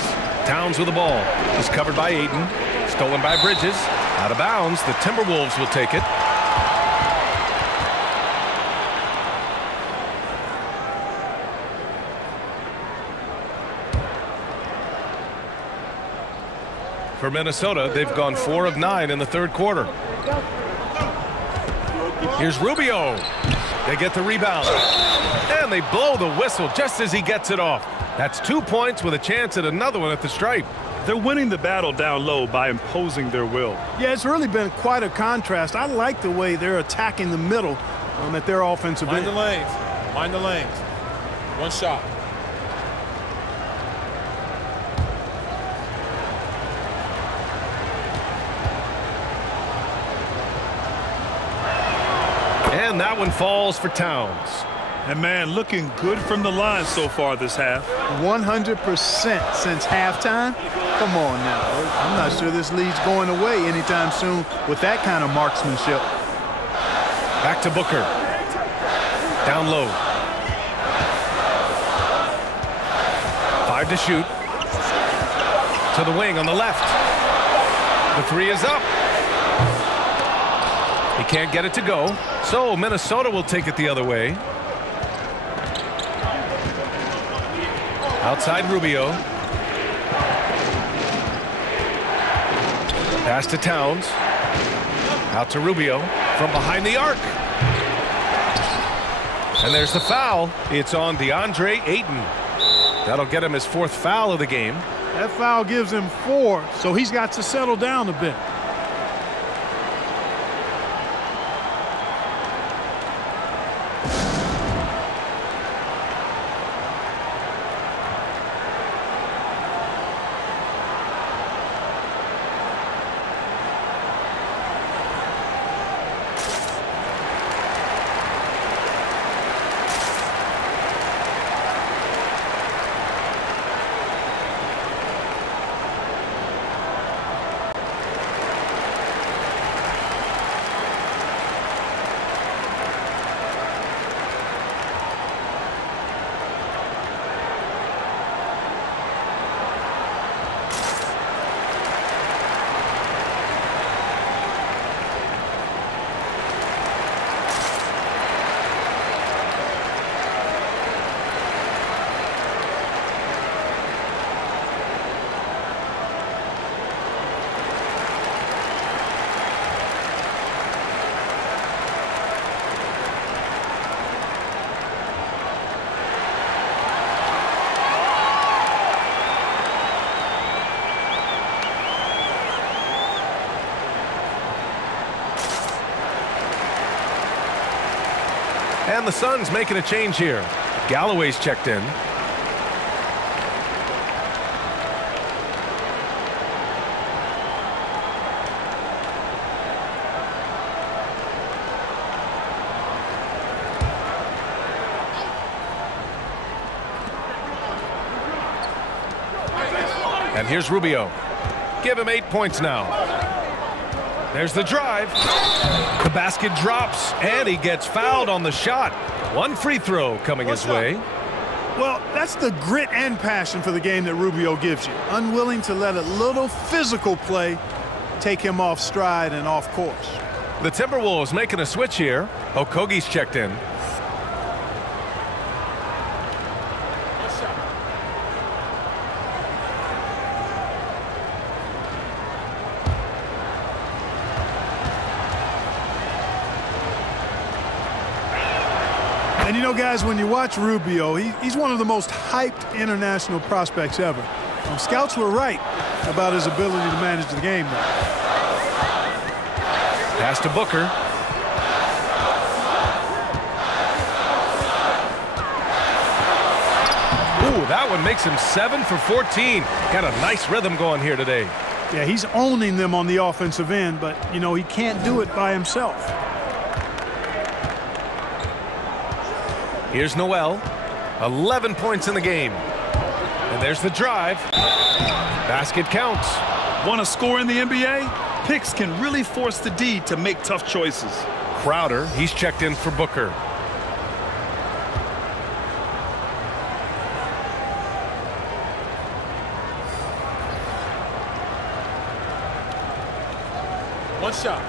Towns with the ball. He's covered by Ayton. Stolen by Bridges. Out of bounds. The Timberwolves will take it. For Minnesota, they've gone 4 of 9 in the third quarter. Here's Rubio. They get the rebound. And they blow the whistle just as he gets it off. That's 2 points with a chance at another one at the stripe. They're winning the battle down low by imposing their will. Yeah, it's really been quite a contrast. I like the way they're attacking the middle at their offensive end. Mind the lanes. Mind the lanes. One shot. And that one falls for Towns. And man, looking good from the line so far this half. 100% since halftime. Come on now. I'm not sure this lead's going away anytime soon with that kind of marksmanship. Back to Booker. Down low. 5 to shoot. To the wing on the left. The 3 is up. He can't get it to go, so Minnesota will take it the other way. Outside Rubio. Pass to Towns. Out to Rubio from behind the arc. And there's the foul. It's on Deandre Ayton. That'll get him his 4th foul of the game. That foul gives him 4, so he's got to settle down a bit. And the Suns making a change here. Galloway's checked in. And here's Rubio. Give him 8 points now. There's the drive. The basket drops, and he gets fouled on the shot. 1 free throw coming his way. Well, that's the grit and passion for the game that Rubio gives you. Unwilling to let a little physical play take him off stride and off course. The Timberwolves making a switch here. Okogie's checked in. And you know, guys, when you watch Rubio, he's one of the most hyped international prospects ever. Scouts were right about his ability to manage the game now. Pass to Booker. Ooh, that one makes him 7 for 14. Got a nice rhythm going here today. Yeah, he's owning them on the offensive end, but, you know, he can't do it by himself. Here's Noel. 11 points in the game. And there's the drive. Basket counts. Want to score in the NBA? Picks can really force the D to make tough choices. Crowder, he's checked in for Booker. One shot.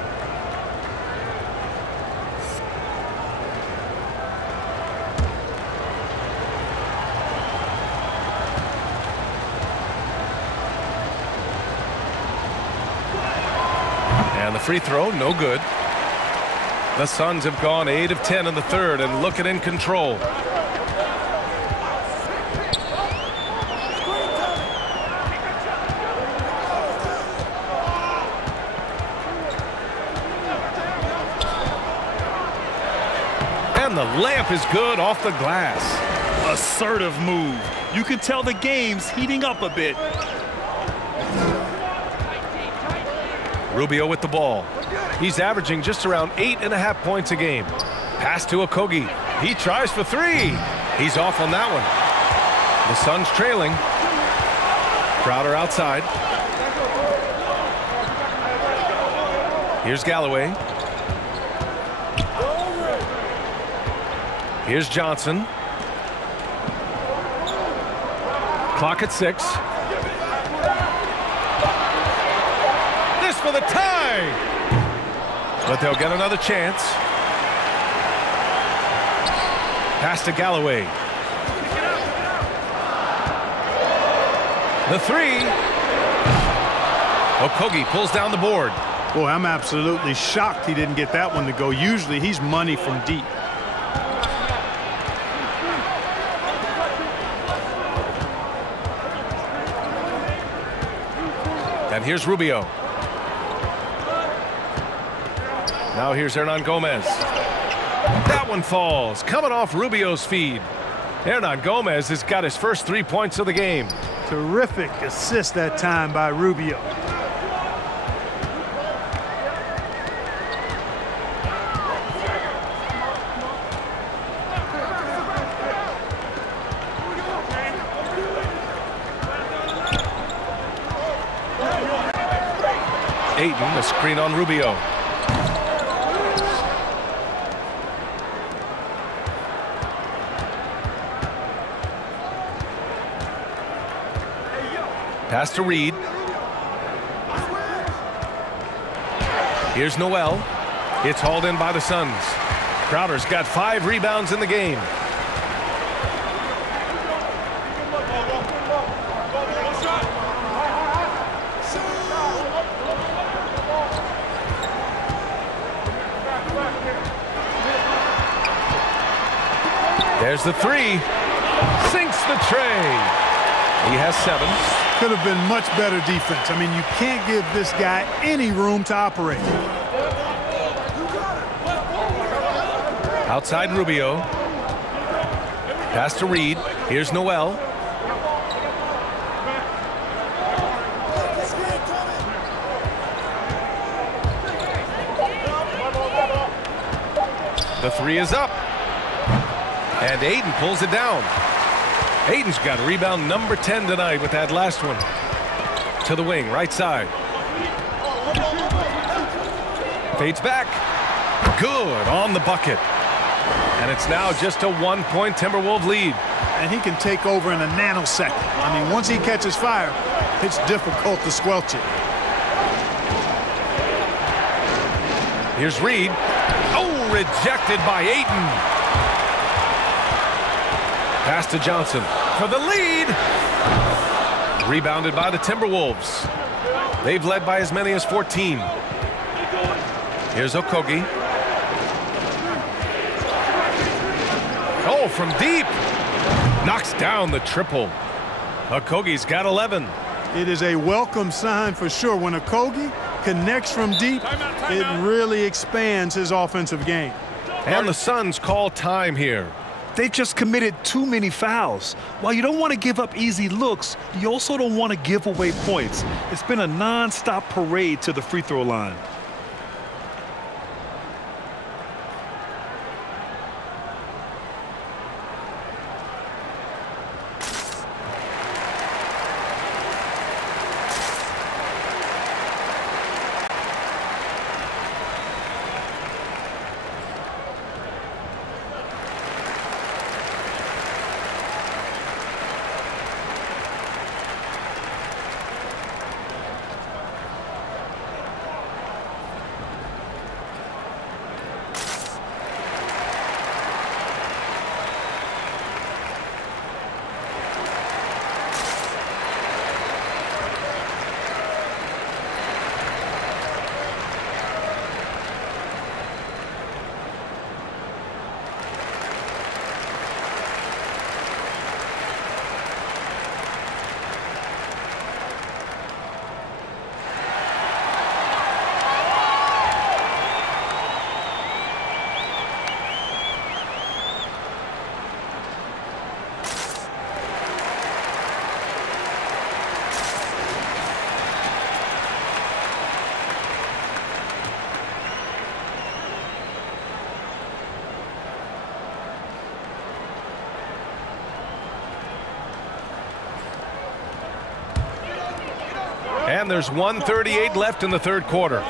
And the free throw, no good. The Suns have gone 8 of 10 in the third and looking in control. And the layup is good off the glass. Assertive move. You can tell the game's heating up a bit. Rubio with the ball. He's averaging just around 8.5 points a game. Pass to Okogie. He tries for 3. He's off on that one. The Suns trailing. Crowder outside. Here's Galloway. Here's Johnson. Clock at 6. For the tie. but they'll get another chance. Pass to Galloway. The three. Okogie pulls down the board. Boy, I'm absolutely shocked he didn't get that one to go. Usually he's money from deep. And here's Rubio. Now here's Hernan Gomez. That one falls, coming off Rubio's feed. Hernan Gomez has got his first 3 points of the game. Terrific assist that time by Rubio. Ayton, a screen on Rubio. Pass to Reed. Here's Noel. It's hauled in by the Suns. Crowder's got 5 rebounds in the game. There's the three. Sinks the tray. He has 7. Could have been much better defense. I mean, you can't give this guy any room to operate. Outside Rubio. Pass to Reed. Here's Noel. The three is up. And Ayton pulls it down. Ayton's got rebound number 10 tonight with that last one. To the wing, right side. Fades back. Good on the bucket. And it's now just a 1-point Timberwolves lead. And he can take over in a nanosecond. I mean, once he catches fire, it's difficult to squelch it. Here's Reed. Oh, rejected by Ayton. Pass to Johnson for the lead. Rebounded by the Timberwolves. They've led by as many as 14. Here's Okogie. Oh, from deep. Knocks down the triple. Okogie's got 11. It is a welcome sign for sure. When Okogie connects from deep, it really expands his offensive game. And the Suns call time here. They've just committed too many fouls. While you don't want to give up easy looks, you also don't want to give away points. It's been a non-stop parade to the free throw line. And there's 1:38 left in the third quarter.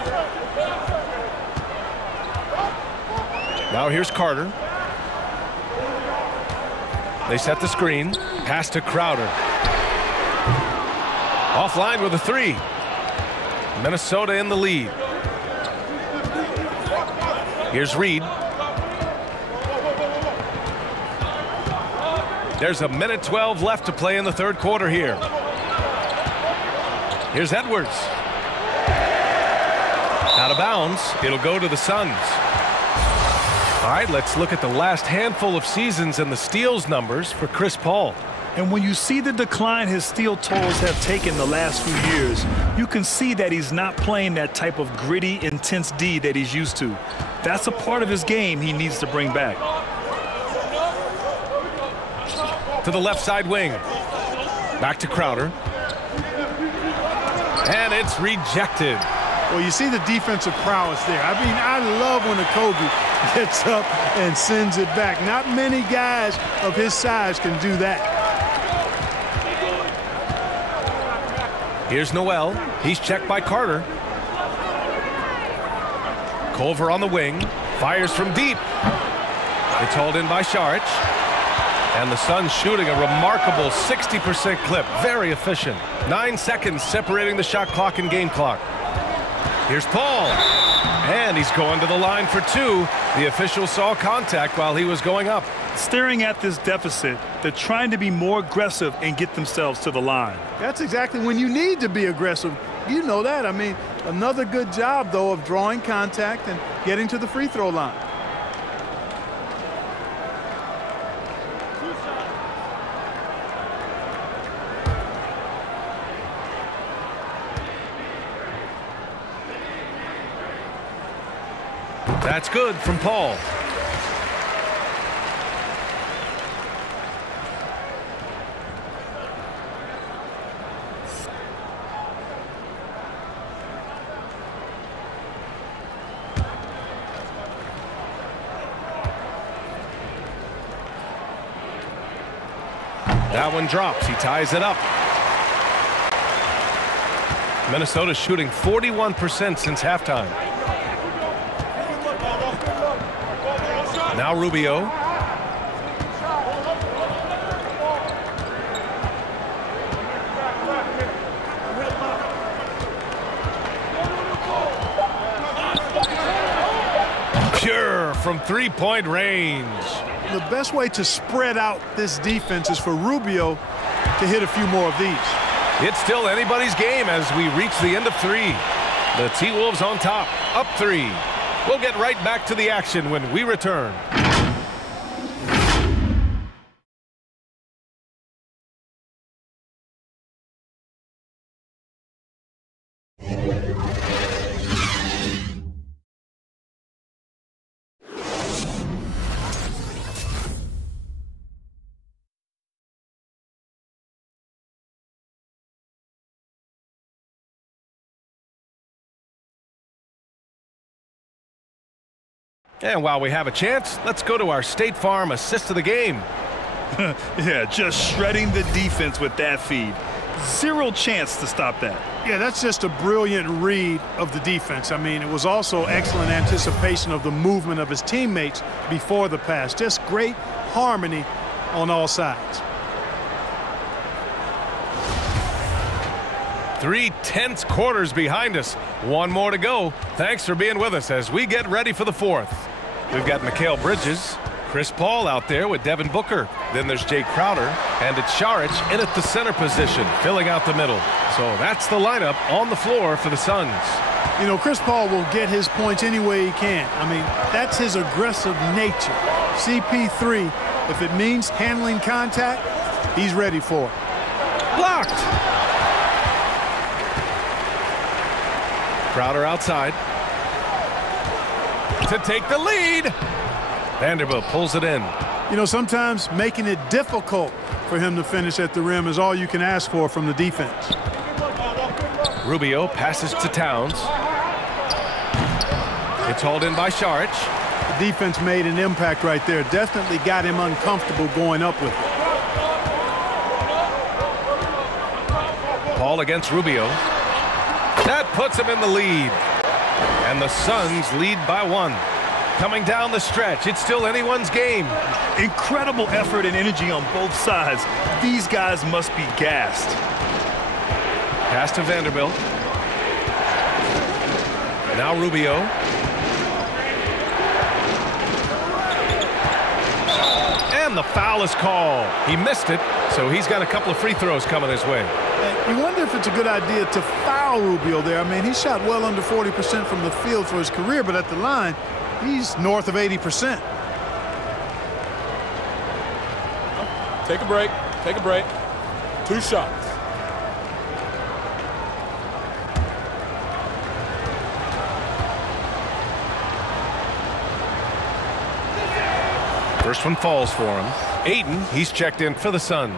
Now here's Carter. They set the screen. Pass to Crowder. Offline with a three. Minnesota in the lead. Here's Reed. There's 1:12 left to play in the third quarter here. Here's Edwards. Out of bounds. It'll go to the Suns. All right, let's look at the last handful of seasons and the steals numbers for Chris Paul. And when you see the decline his steal totals have taken the last few years, you can see that he's not playing that type of gritty, intense D that he's used to. That's a part of his game he needs to bring back. To the left side wing. Back to Crowder. And it's rejected. Well, you see the defensive prowess there. I mean, I love when a Kobe gets up and sends it back. Not many guys of his size can do that. Here's Noel. He's checked by Carter. Culver on the wing. Fires from deep. It's hauled in by Saric. And the Suns shooting a remarkable 60% clip. Very efficient. 9 seconds separating the shot clock and game clock. Here's Paul. And he's going to the line for two. The official saw contact while he was going up. Staring at this deficit, they're trying to be more aggressive and get themselves to the line. That's exactly when you need to be aggressive. You know that. I mean, another good job, though, of drawing contact and getting to the free throw line. That's good from Paul. That one drops. He ties it up. Minnesota's shooting 41% since halftime. Now Rubio. Pure from three-point range. The best way to spread out this defense is for Rubio to hit a few more of these. It's still anybody's game as we reach the end of three. The T-Wolves on top, up three. We'll get right back to the action when we return. And while we have a chance, let's go to our State Farm assist of the game. Yeah, just shredding the defense with that feed. Zero chance to stop that. Yeah, that's just a brilliant read of the defense. I mean, it was also excellent anticipation of the movement of his teammates before the pass. Just great harmony on all sides. 3 tense quarters behind us. One more to go. Thanks for being with us as we get ready for the fourth. We've got Mikal Bridges, Chris Paul out there with Devin Booker. Then there's Jay Crowder, and it's Saric in at the center position, filling out the middle. So that's the lineup on the floor for the Suns. You know, Chris Paul will get his points any way he can. I mean, that's his aggressive nature. CP3, if it means handling contact, he's ready for it. Blocked. Crowder outside to take the lead. Vanderbilt pulls it in. You know, sometimes making it difficult for him to finish at the rim is all you can ask for from the defense. Rubio passes to Towns. It's hauled in by Saric. The defense made an impact right there. Definitely got him uncomfortable going up with it. Paul against Rubio. That puts him in the lead. And the Suns lead by 1. Coming down the stretch, it's still anyone's game. Incredible effort and energy on both sides. These guys must be gassed. Pass to Vanderbilt. Now Rubio. And the foul is called. He missed it, so he's got a couple of free throws coming his way. You wonder if it's a good idea to foul Rubio there. I mean, he shot well under 40% from the field for his career, but at the line, he's north of 80%. Take a break. Take a break. 2 shots. First one falls for him. Ayton, he's checked in for the Suns.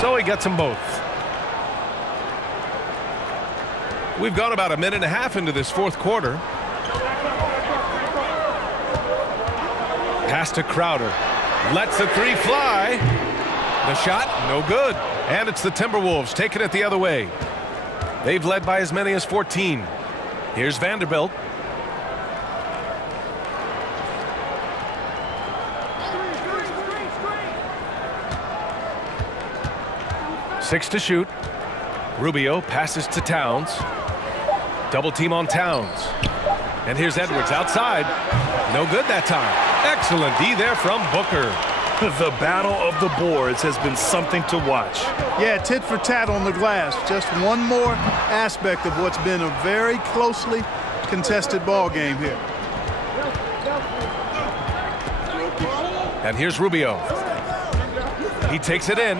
So he gets them both. We've gone about a minute and a half into this fourth quarter. Pass to Crowder. Lets the three fly. The shot, no good. And it's the Timberwolves taking it the other way. They've led by as many as 14. Here's Vanderbilt. Six to shoot. Rubio passes to Towns. Double team on Towns. And here's Edwards outside. No good that time. Excellent D there from Booker. The battle of the boards has been something to watch. Yeah, tit for tat on the glass. Just one more aspect of what's been a very closely contested ball game here. And here's Rubio. He takes it in.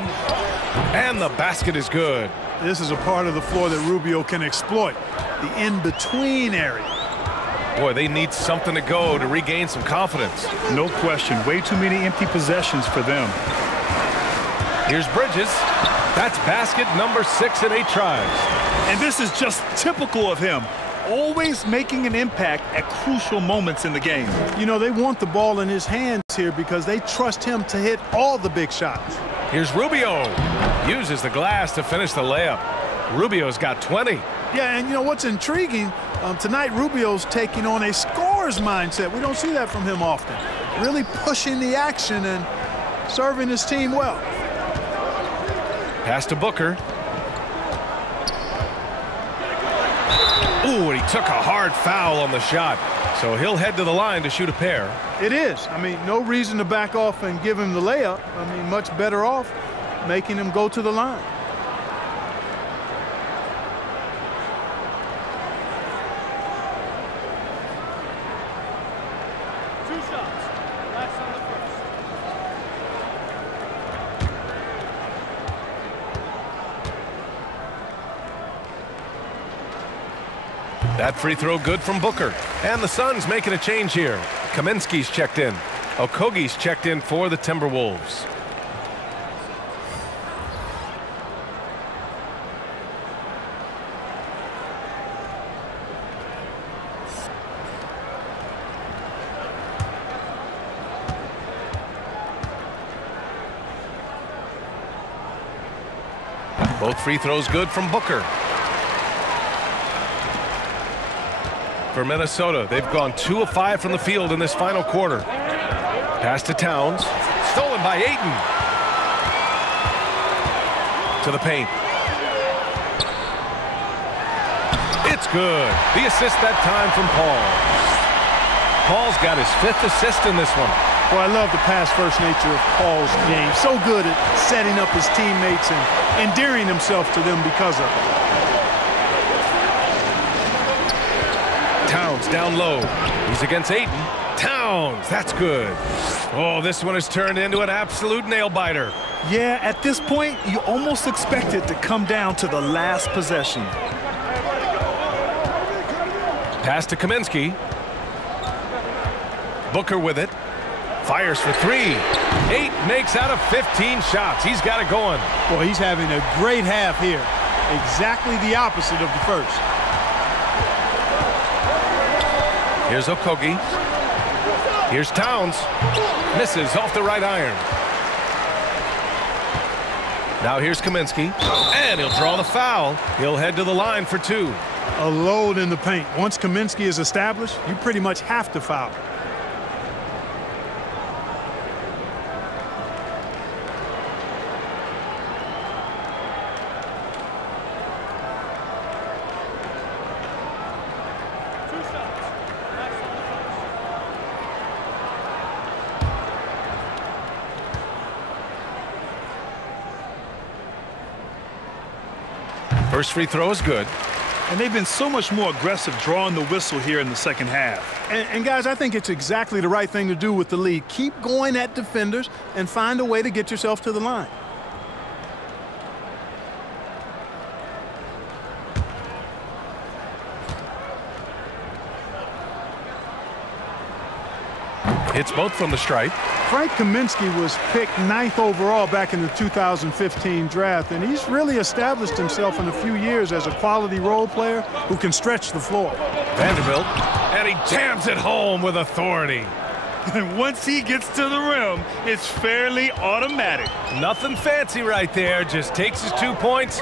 And the basket is good. This is a part of the floor that Rubio can exploit. The in-between area. Boy, they need something to go to regain some confidence. No question. Way too many empty possessions for them. Here's Bridges. That's basket number 6 in 8 tries. And this is just typical of him. Always making an impact at crucial moments in the game. You know, they want the ball in his hands here because they trust him to hit all the big shots. Here's Rubio. Uses the glass to finish the layup. Rubio's got 20. Yeah, and you know what's intriguing? Tonight, Rubio's taking on a scorer's mindset. We don't see that from him often. Really pushing the action and serving his team well. Pass to Booker. Ooh, and he took a hard foul on the shot. So he'll head to the line to shoot a pair. It is. I mean, no reason to back off and give him the layup. I mean, much better off making him go to the line. That free throw good from Booker. And the Suns making a change here. Kaminsky's checked in. Okogie's checked in for the Timberwolves. Both free throws good from Booker. For Minnesota, they've gone 2 of 5 from the field in this final quarter. Pass to Towns. Stolen by Ayton. To the paint. It's good. The assist that time from Paul. Paul's got his 5th assist in this one. Well, I love the pass-first nature of Paul's game. So good at setting up his teammates and endearing himself to them because of it. Towns down low. He's against Ayton. Towns, that's good. Oh, this one has turned into an absolute nail-biter. Yeah, at this point, you almost expect it to come down to the last possession. Pass to Kaminsky. Booker with it. Fires for 3. 8 makes out of 15 shots. He's got it going. Boy, he's having a great half here. Exactly the opposite of the first. Here's Okogie. Here's Towns. Misses off the right iron. Now here's Kaminsky. And he'll draw the foul. He'll head to the line for 2. A load in the paint. Once Kaminsky is established, you pretty much have to foul. First free throw is good. And they've been so much more aggressive drawing the whistle here in the second half. And guys, I think it's exactly the right thing to do with the lead. Keep going at defenders and find a way to get yourself to the line. Hits both from the stripe. Frank Kaminsky was picked 9th overall back in the 2015 draft, and he's really established himself in a few years as a quality role player who can stretch the floor. Vanderbilt, and he jams it home with authority. And once he gets to the rim, it's fairly automatic. Nothing fancy right there, just takes his 2 points,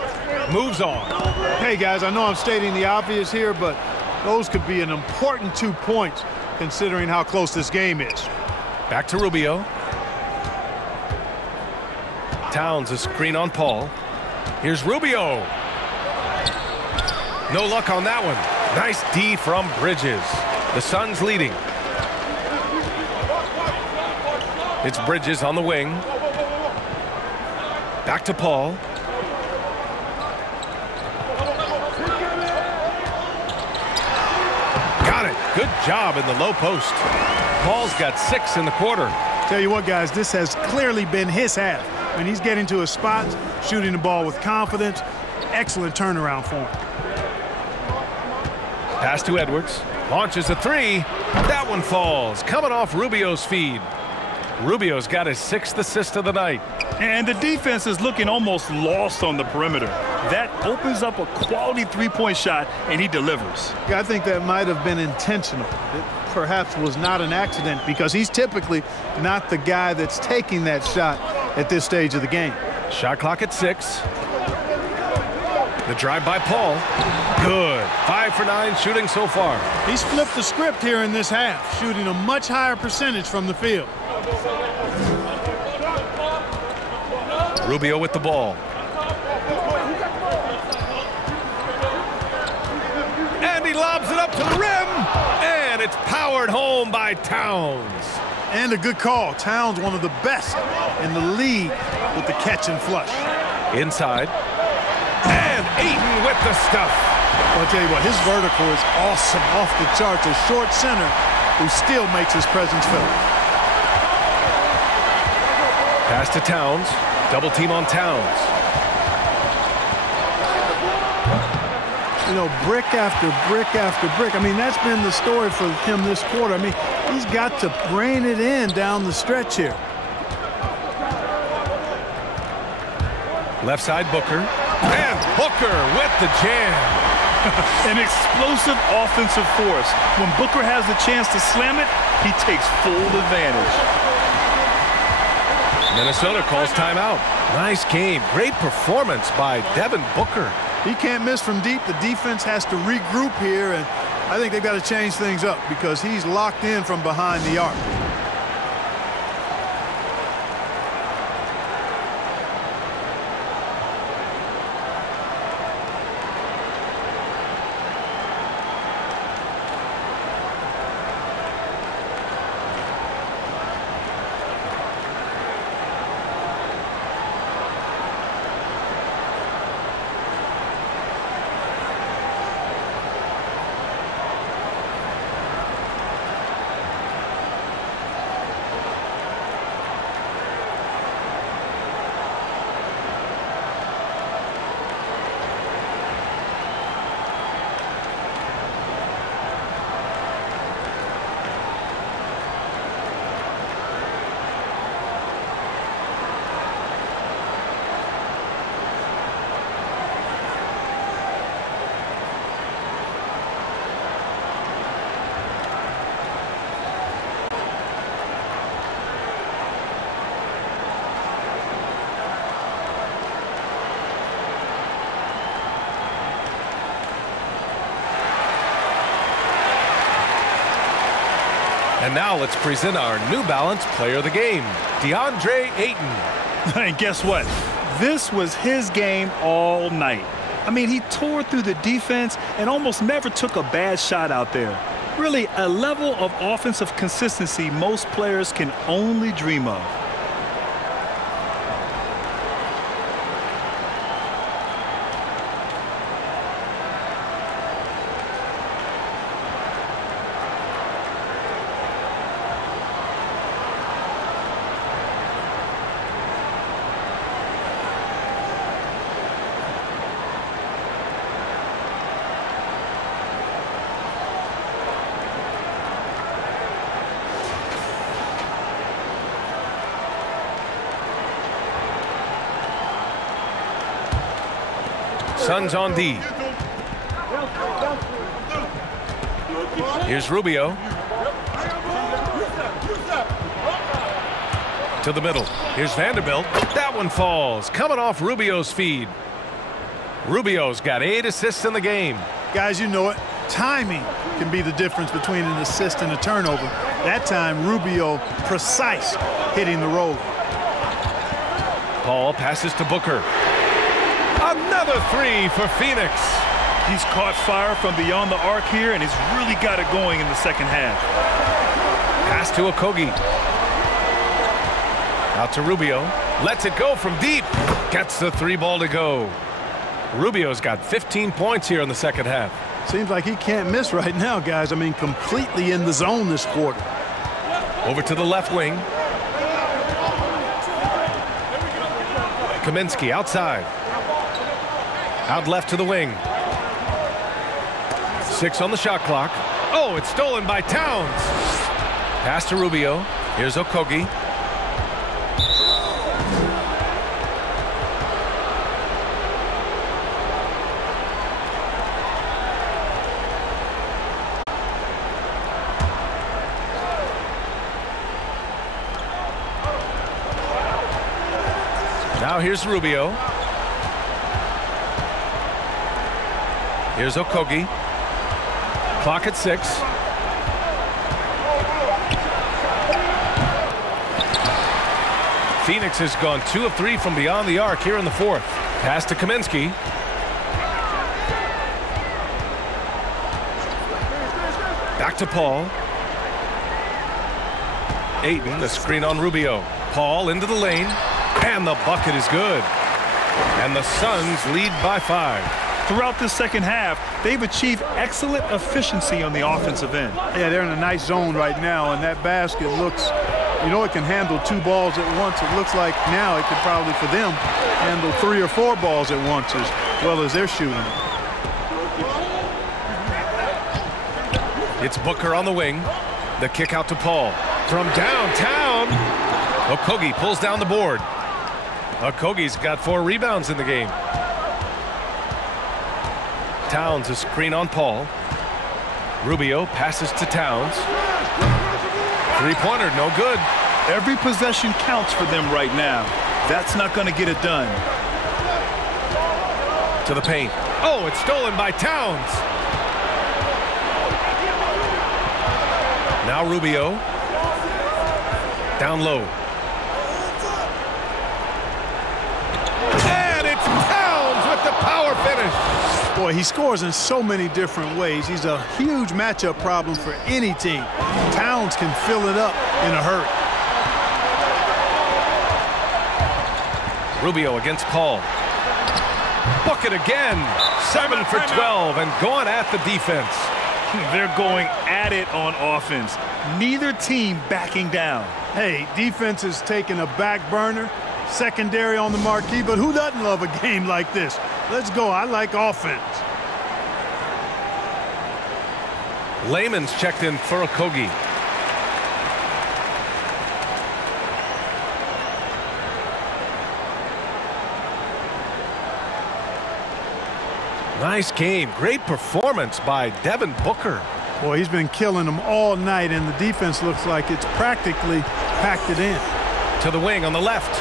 moves on. Hey guys, I know I'm stating the obvious here, but those could be an important 2 points considering how close this game is. Back to Rubio. Towns, a screen on Paul. Here's Rubio. No luck on that one. Nice D from Bridges. The Suns leading. It's Bridges on the wing. Back to Paul. Got it. Good job in the low post. Paul's got 6 in the quarter. Tell you what, guys, this has clearly been his half. When he's getting to his spots, shooting the ball with confidence, excellent turnaround for him. Pass to Edwards. Launches a 3. That one falls. Coming off Rubio's feed. Rubio's got his 6th assist of the night. And the defense is looking almost lost on the perimeter. That opens up a quality three-point shot, and he delivers. I think that might have been intentional. It perhaps was not an accident because he's typically not the guy that's taking that shot at this stage of the game. Shot clock at 6. The drive by Paul. Good. 5 for 9 shooting so far. He's flipped the script here in this half, shooting a much higher percentage from the field. Rubio with the ball. And he lobs it up to the rim. And it's powered home by Towns. And a good call. Towns, one of the best in the league with the catch and flush. Inside. And Ayton with the stuff. Well, I'll tell you what, his vertical is awesome, off the charts. A short center who still makes his presence felt. Pass to Towns. Double team on Towns. You know, brick after brick after brick. I mean, that's been the story for him this quarter. I mean, he's got to rein it in down the stretch here. Left side, Booker. And Booker with the jam. An explosive offensive force. When Booker has the chance to slam it, he takes full advantage. Minnesota calls timeout. Nice game. Great performance by Devin Booker. He can't miss from deep. The defense has to regroup here, and I think they've got to change things up because he's locked in from behind the arc. And now let's present our New Balance Player of the Game, Deandre Ayton. And guess what? This was his game all night. I mean, he tore through the defense and almost never took a bad shot out there. Really, a level of offensive consistency most players can only dream of. Suns on D. Here's Rubio. To the middle. Here's Vanderbilt. That one falls. Coming off Rubio's feed. Rubio's got 8 assists in the game. Guys, you know it. Timing can be the difference between an assist and a turnover. That time, Rubio precise hitting the roller. Paul passes to Booker. Another 3 for Phoenix. He's caught fire from beyond the arc here, and he's really got it going in the second half. Pass to Okogie. Out to Rubio. Lets it go from deep. Gets the 3 ball to go. Rubio's got 15 points here in the second half. Seems like he can't miss right now, guys. I mean, completely in the zone this quarter. Over to the left wing. Kaminsky outside. Out left to the wing. 6 on the shot clock. Oh, it's stolen by Towns. Pass to Rubio. Here's Okogie. Now here's Rubio. Here's Okogie. Clock at 6. Phoenix has gone 2 of 3 from beyond the arc here in the 4th. Pass to Kaminsky. Back to Paul. Ayton, the screen on Rubio. Paul into the lane. And the bucket is good. And the Suns lead by 5. Throughout this second half, they've achieved excellent efficiency on the offensive end. Yeah, they're in a nice zone right now, and that basket looks, you know, it can handle 2 balls at once. It looks like now it could probably, for them, handle 3 or 4 balls at once as well as they're shooting. It's Booker on the wing. The kick out to Paul. From downtown, Okogie pulls down the board. Okogie's got 4 rebounds in the game. Towns, a screen on Paul. Rubio passes to Towns. 3-pointer, no good. Every possession counts for them right now. That's not going to get it done. To the paint. Oh, it's stolen by Towns. Now Rubio. Down low. And it's Towns with the power finish. Boy, he scores in so many different ways. He's a huge matchup problem for any team. Towns can fill it up in a hurry. Rubio against Paul. Bucket again. 7 for 12 and going at the defense. They're going at it on offense. Neither team backing down. Hey, defense is taking a back burner, secondary on the marquee, but who doesn't love a game like this? Let's go. I like offense. Layman's checked in for Okogie. Nice game. Great performance by Devin Booker. Boy, he's been killing them all night, and the defense looks like it's practically packed it in. To the wing on the left.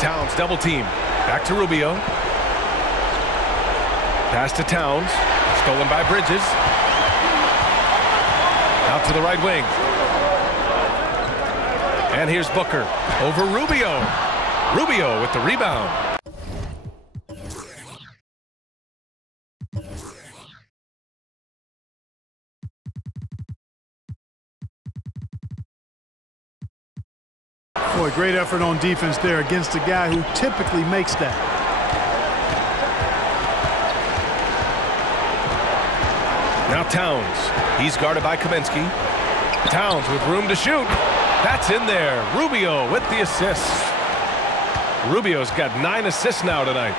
Towns double team. Back to Rubio. Pass to Towns. Stolen by Bridges. Out to the right wing. And here's Booker. Over Rubio. Rubio with the rebound. Boy, great effort on defense there against a guy who typically makes that. Now Towns. He's guarded by Kaminsky. Towns with room to shoot. That's in there. Rubio with the assist. Rubio's got 9 assists now tonight.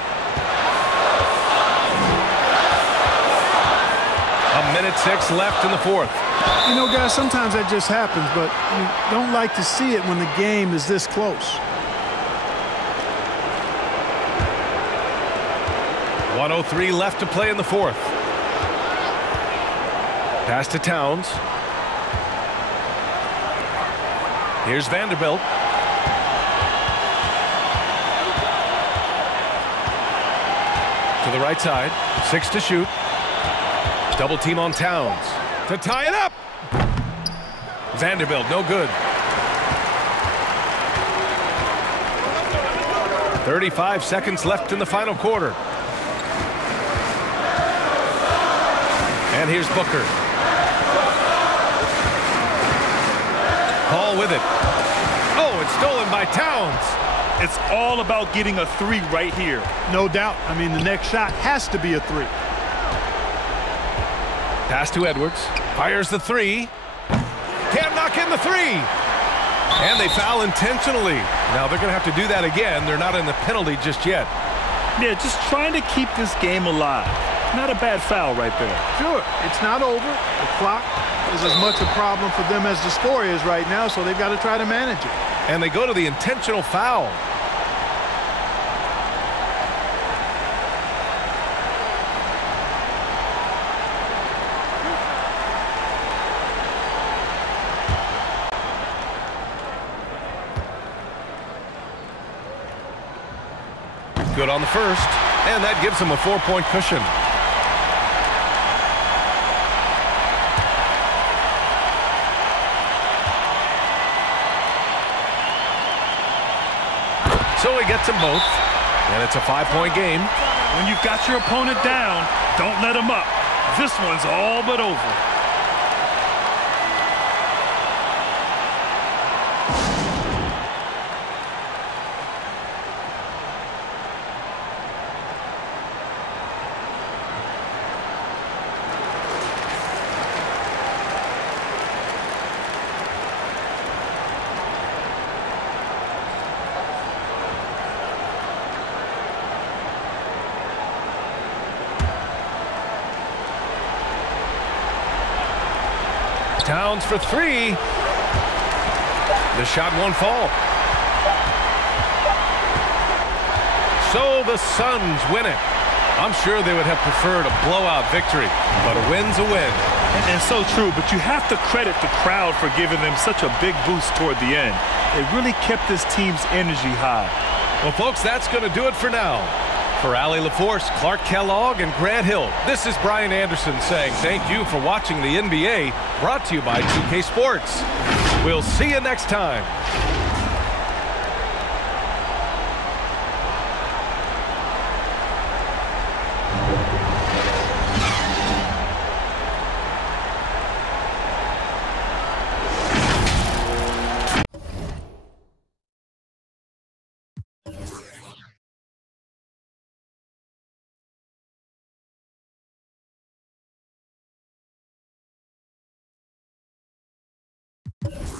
1:06 left in the 4th. You know, guys, sometimes that just happens, but you don't like to see it when the game is this close. 1:03 left to play in the fourth. Pass to Towns. Here's Vanderbilt. To the right side. 6 to shoot. Double team on Towns. To tie it up. Vanderbilt, no good. 35 seconds left in the final quarter. And here's Booker. Paul with it. Oh, it's stolen by Towns. It's all about getting a three right here. No doubt. I mean, the next shot has to be a three. Pass to Edwards. Fires the three. Can't knock in the three. And they foul intentionally. Now they're going to have to do that again. They're not in the penalty just yet. Yeah, just trying to keep this game alive. Not a bad foul right there. Sure, it's not over. The clock is as much a problem for them as the score is right now, so they've got to try to manage it. And they go to the intentional foul. Good on the first, and that gives them a 4-point cushion. So he gets them both, and it's a 5-point game. When you've got your opponent down, don't let him up. This one's all but over. Towns for three. The shot won't fall. So the Suns win it. I'm sure they would have preferred a blowout victory, but a win's a win. And so true, but you have to credit the crowd for giving them such a big boost toward the end. They really kept this team's energy high. Well, folks, that's going to do it for now. For Allie LaForce, Clark Kellogg, and Grant Hill, this is Brian Anderson saying thank you for watching the NBA, brought to you by 2K Sports. We'll see you next time. You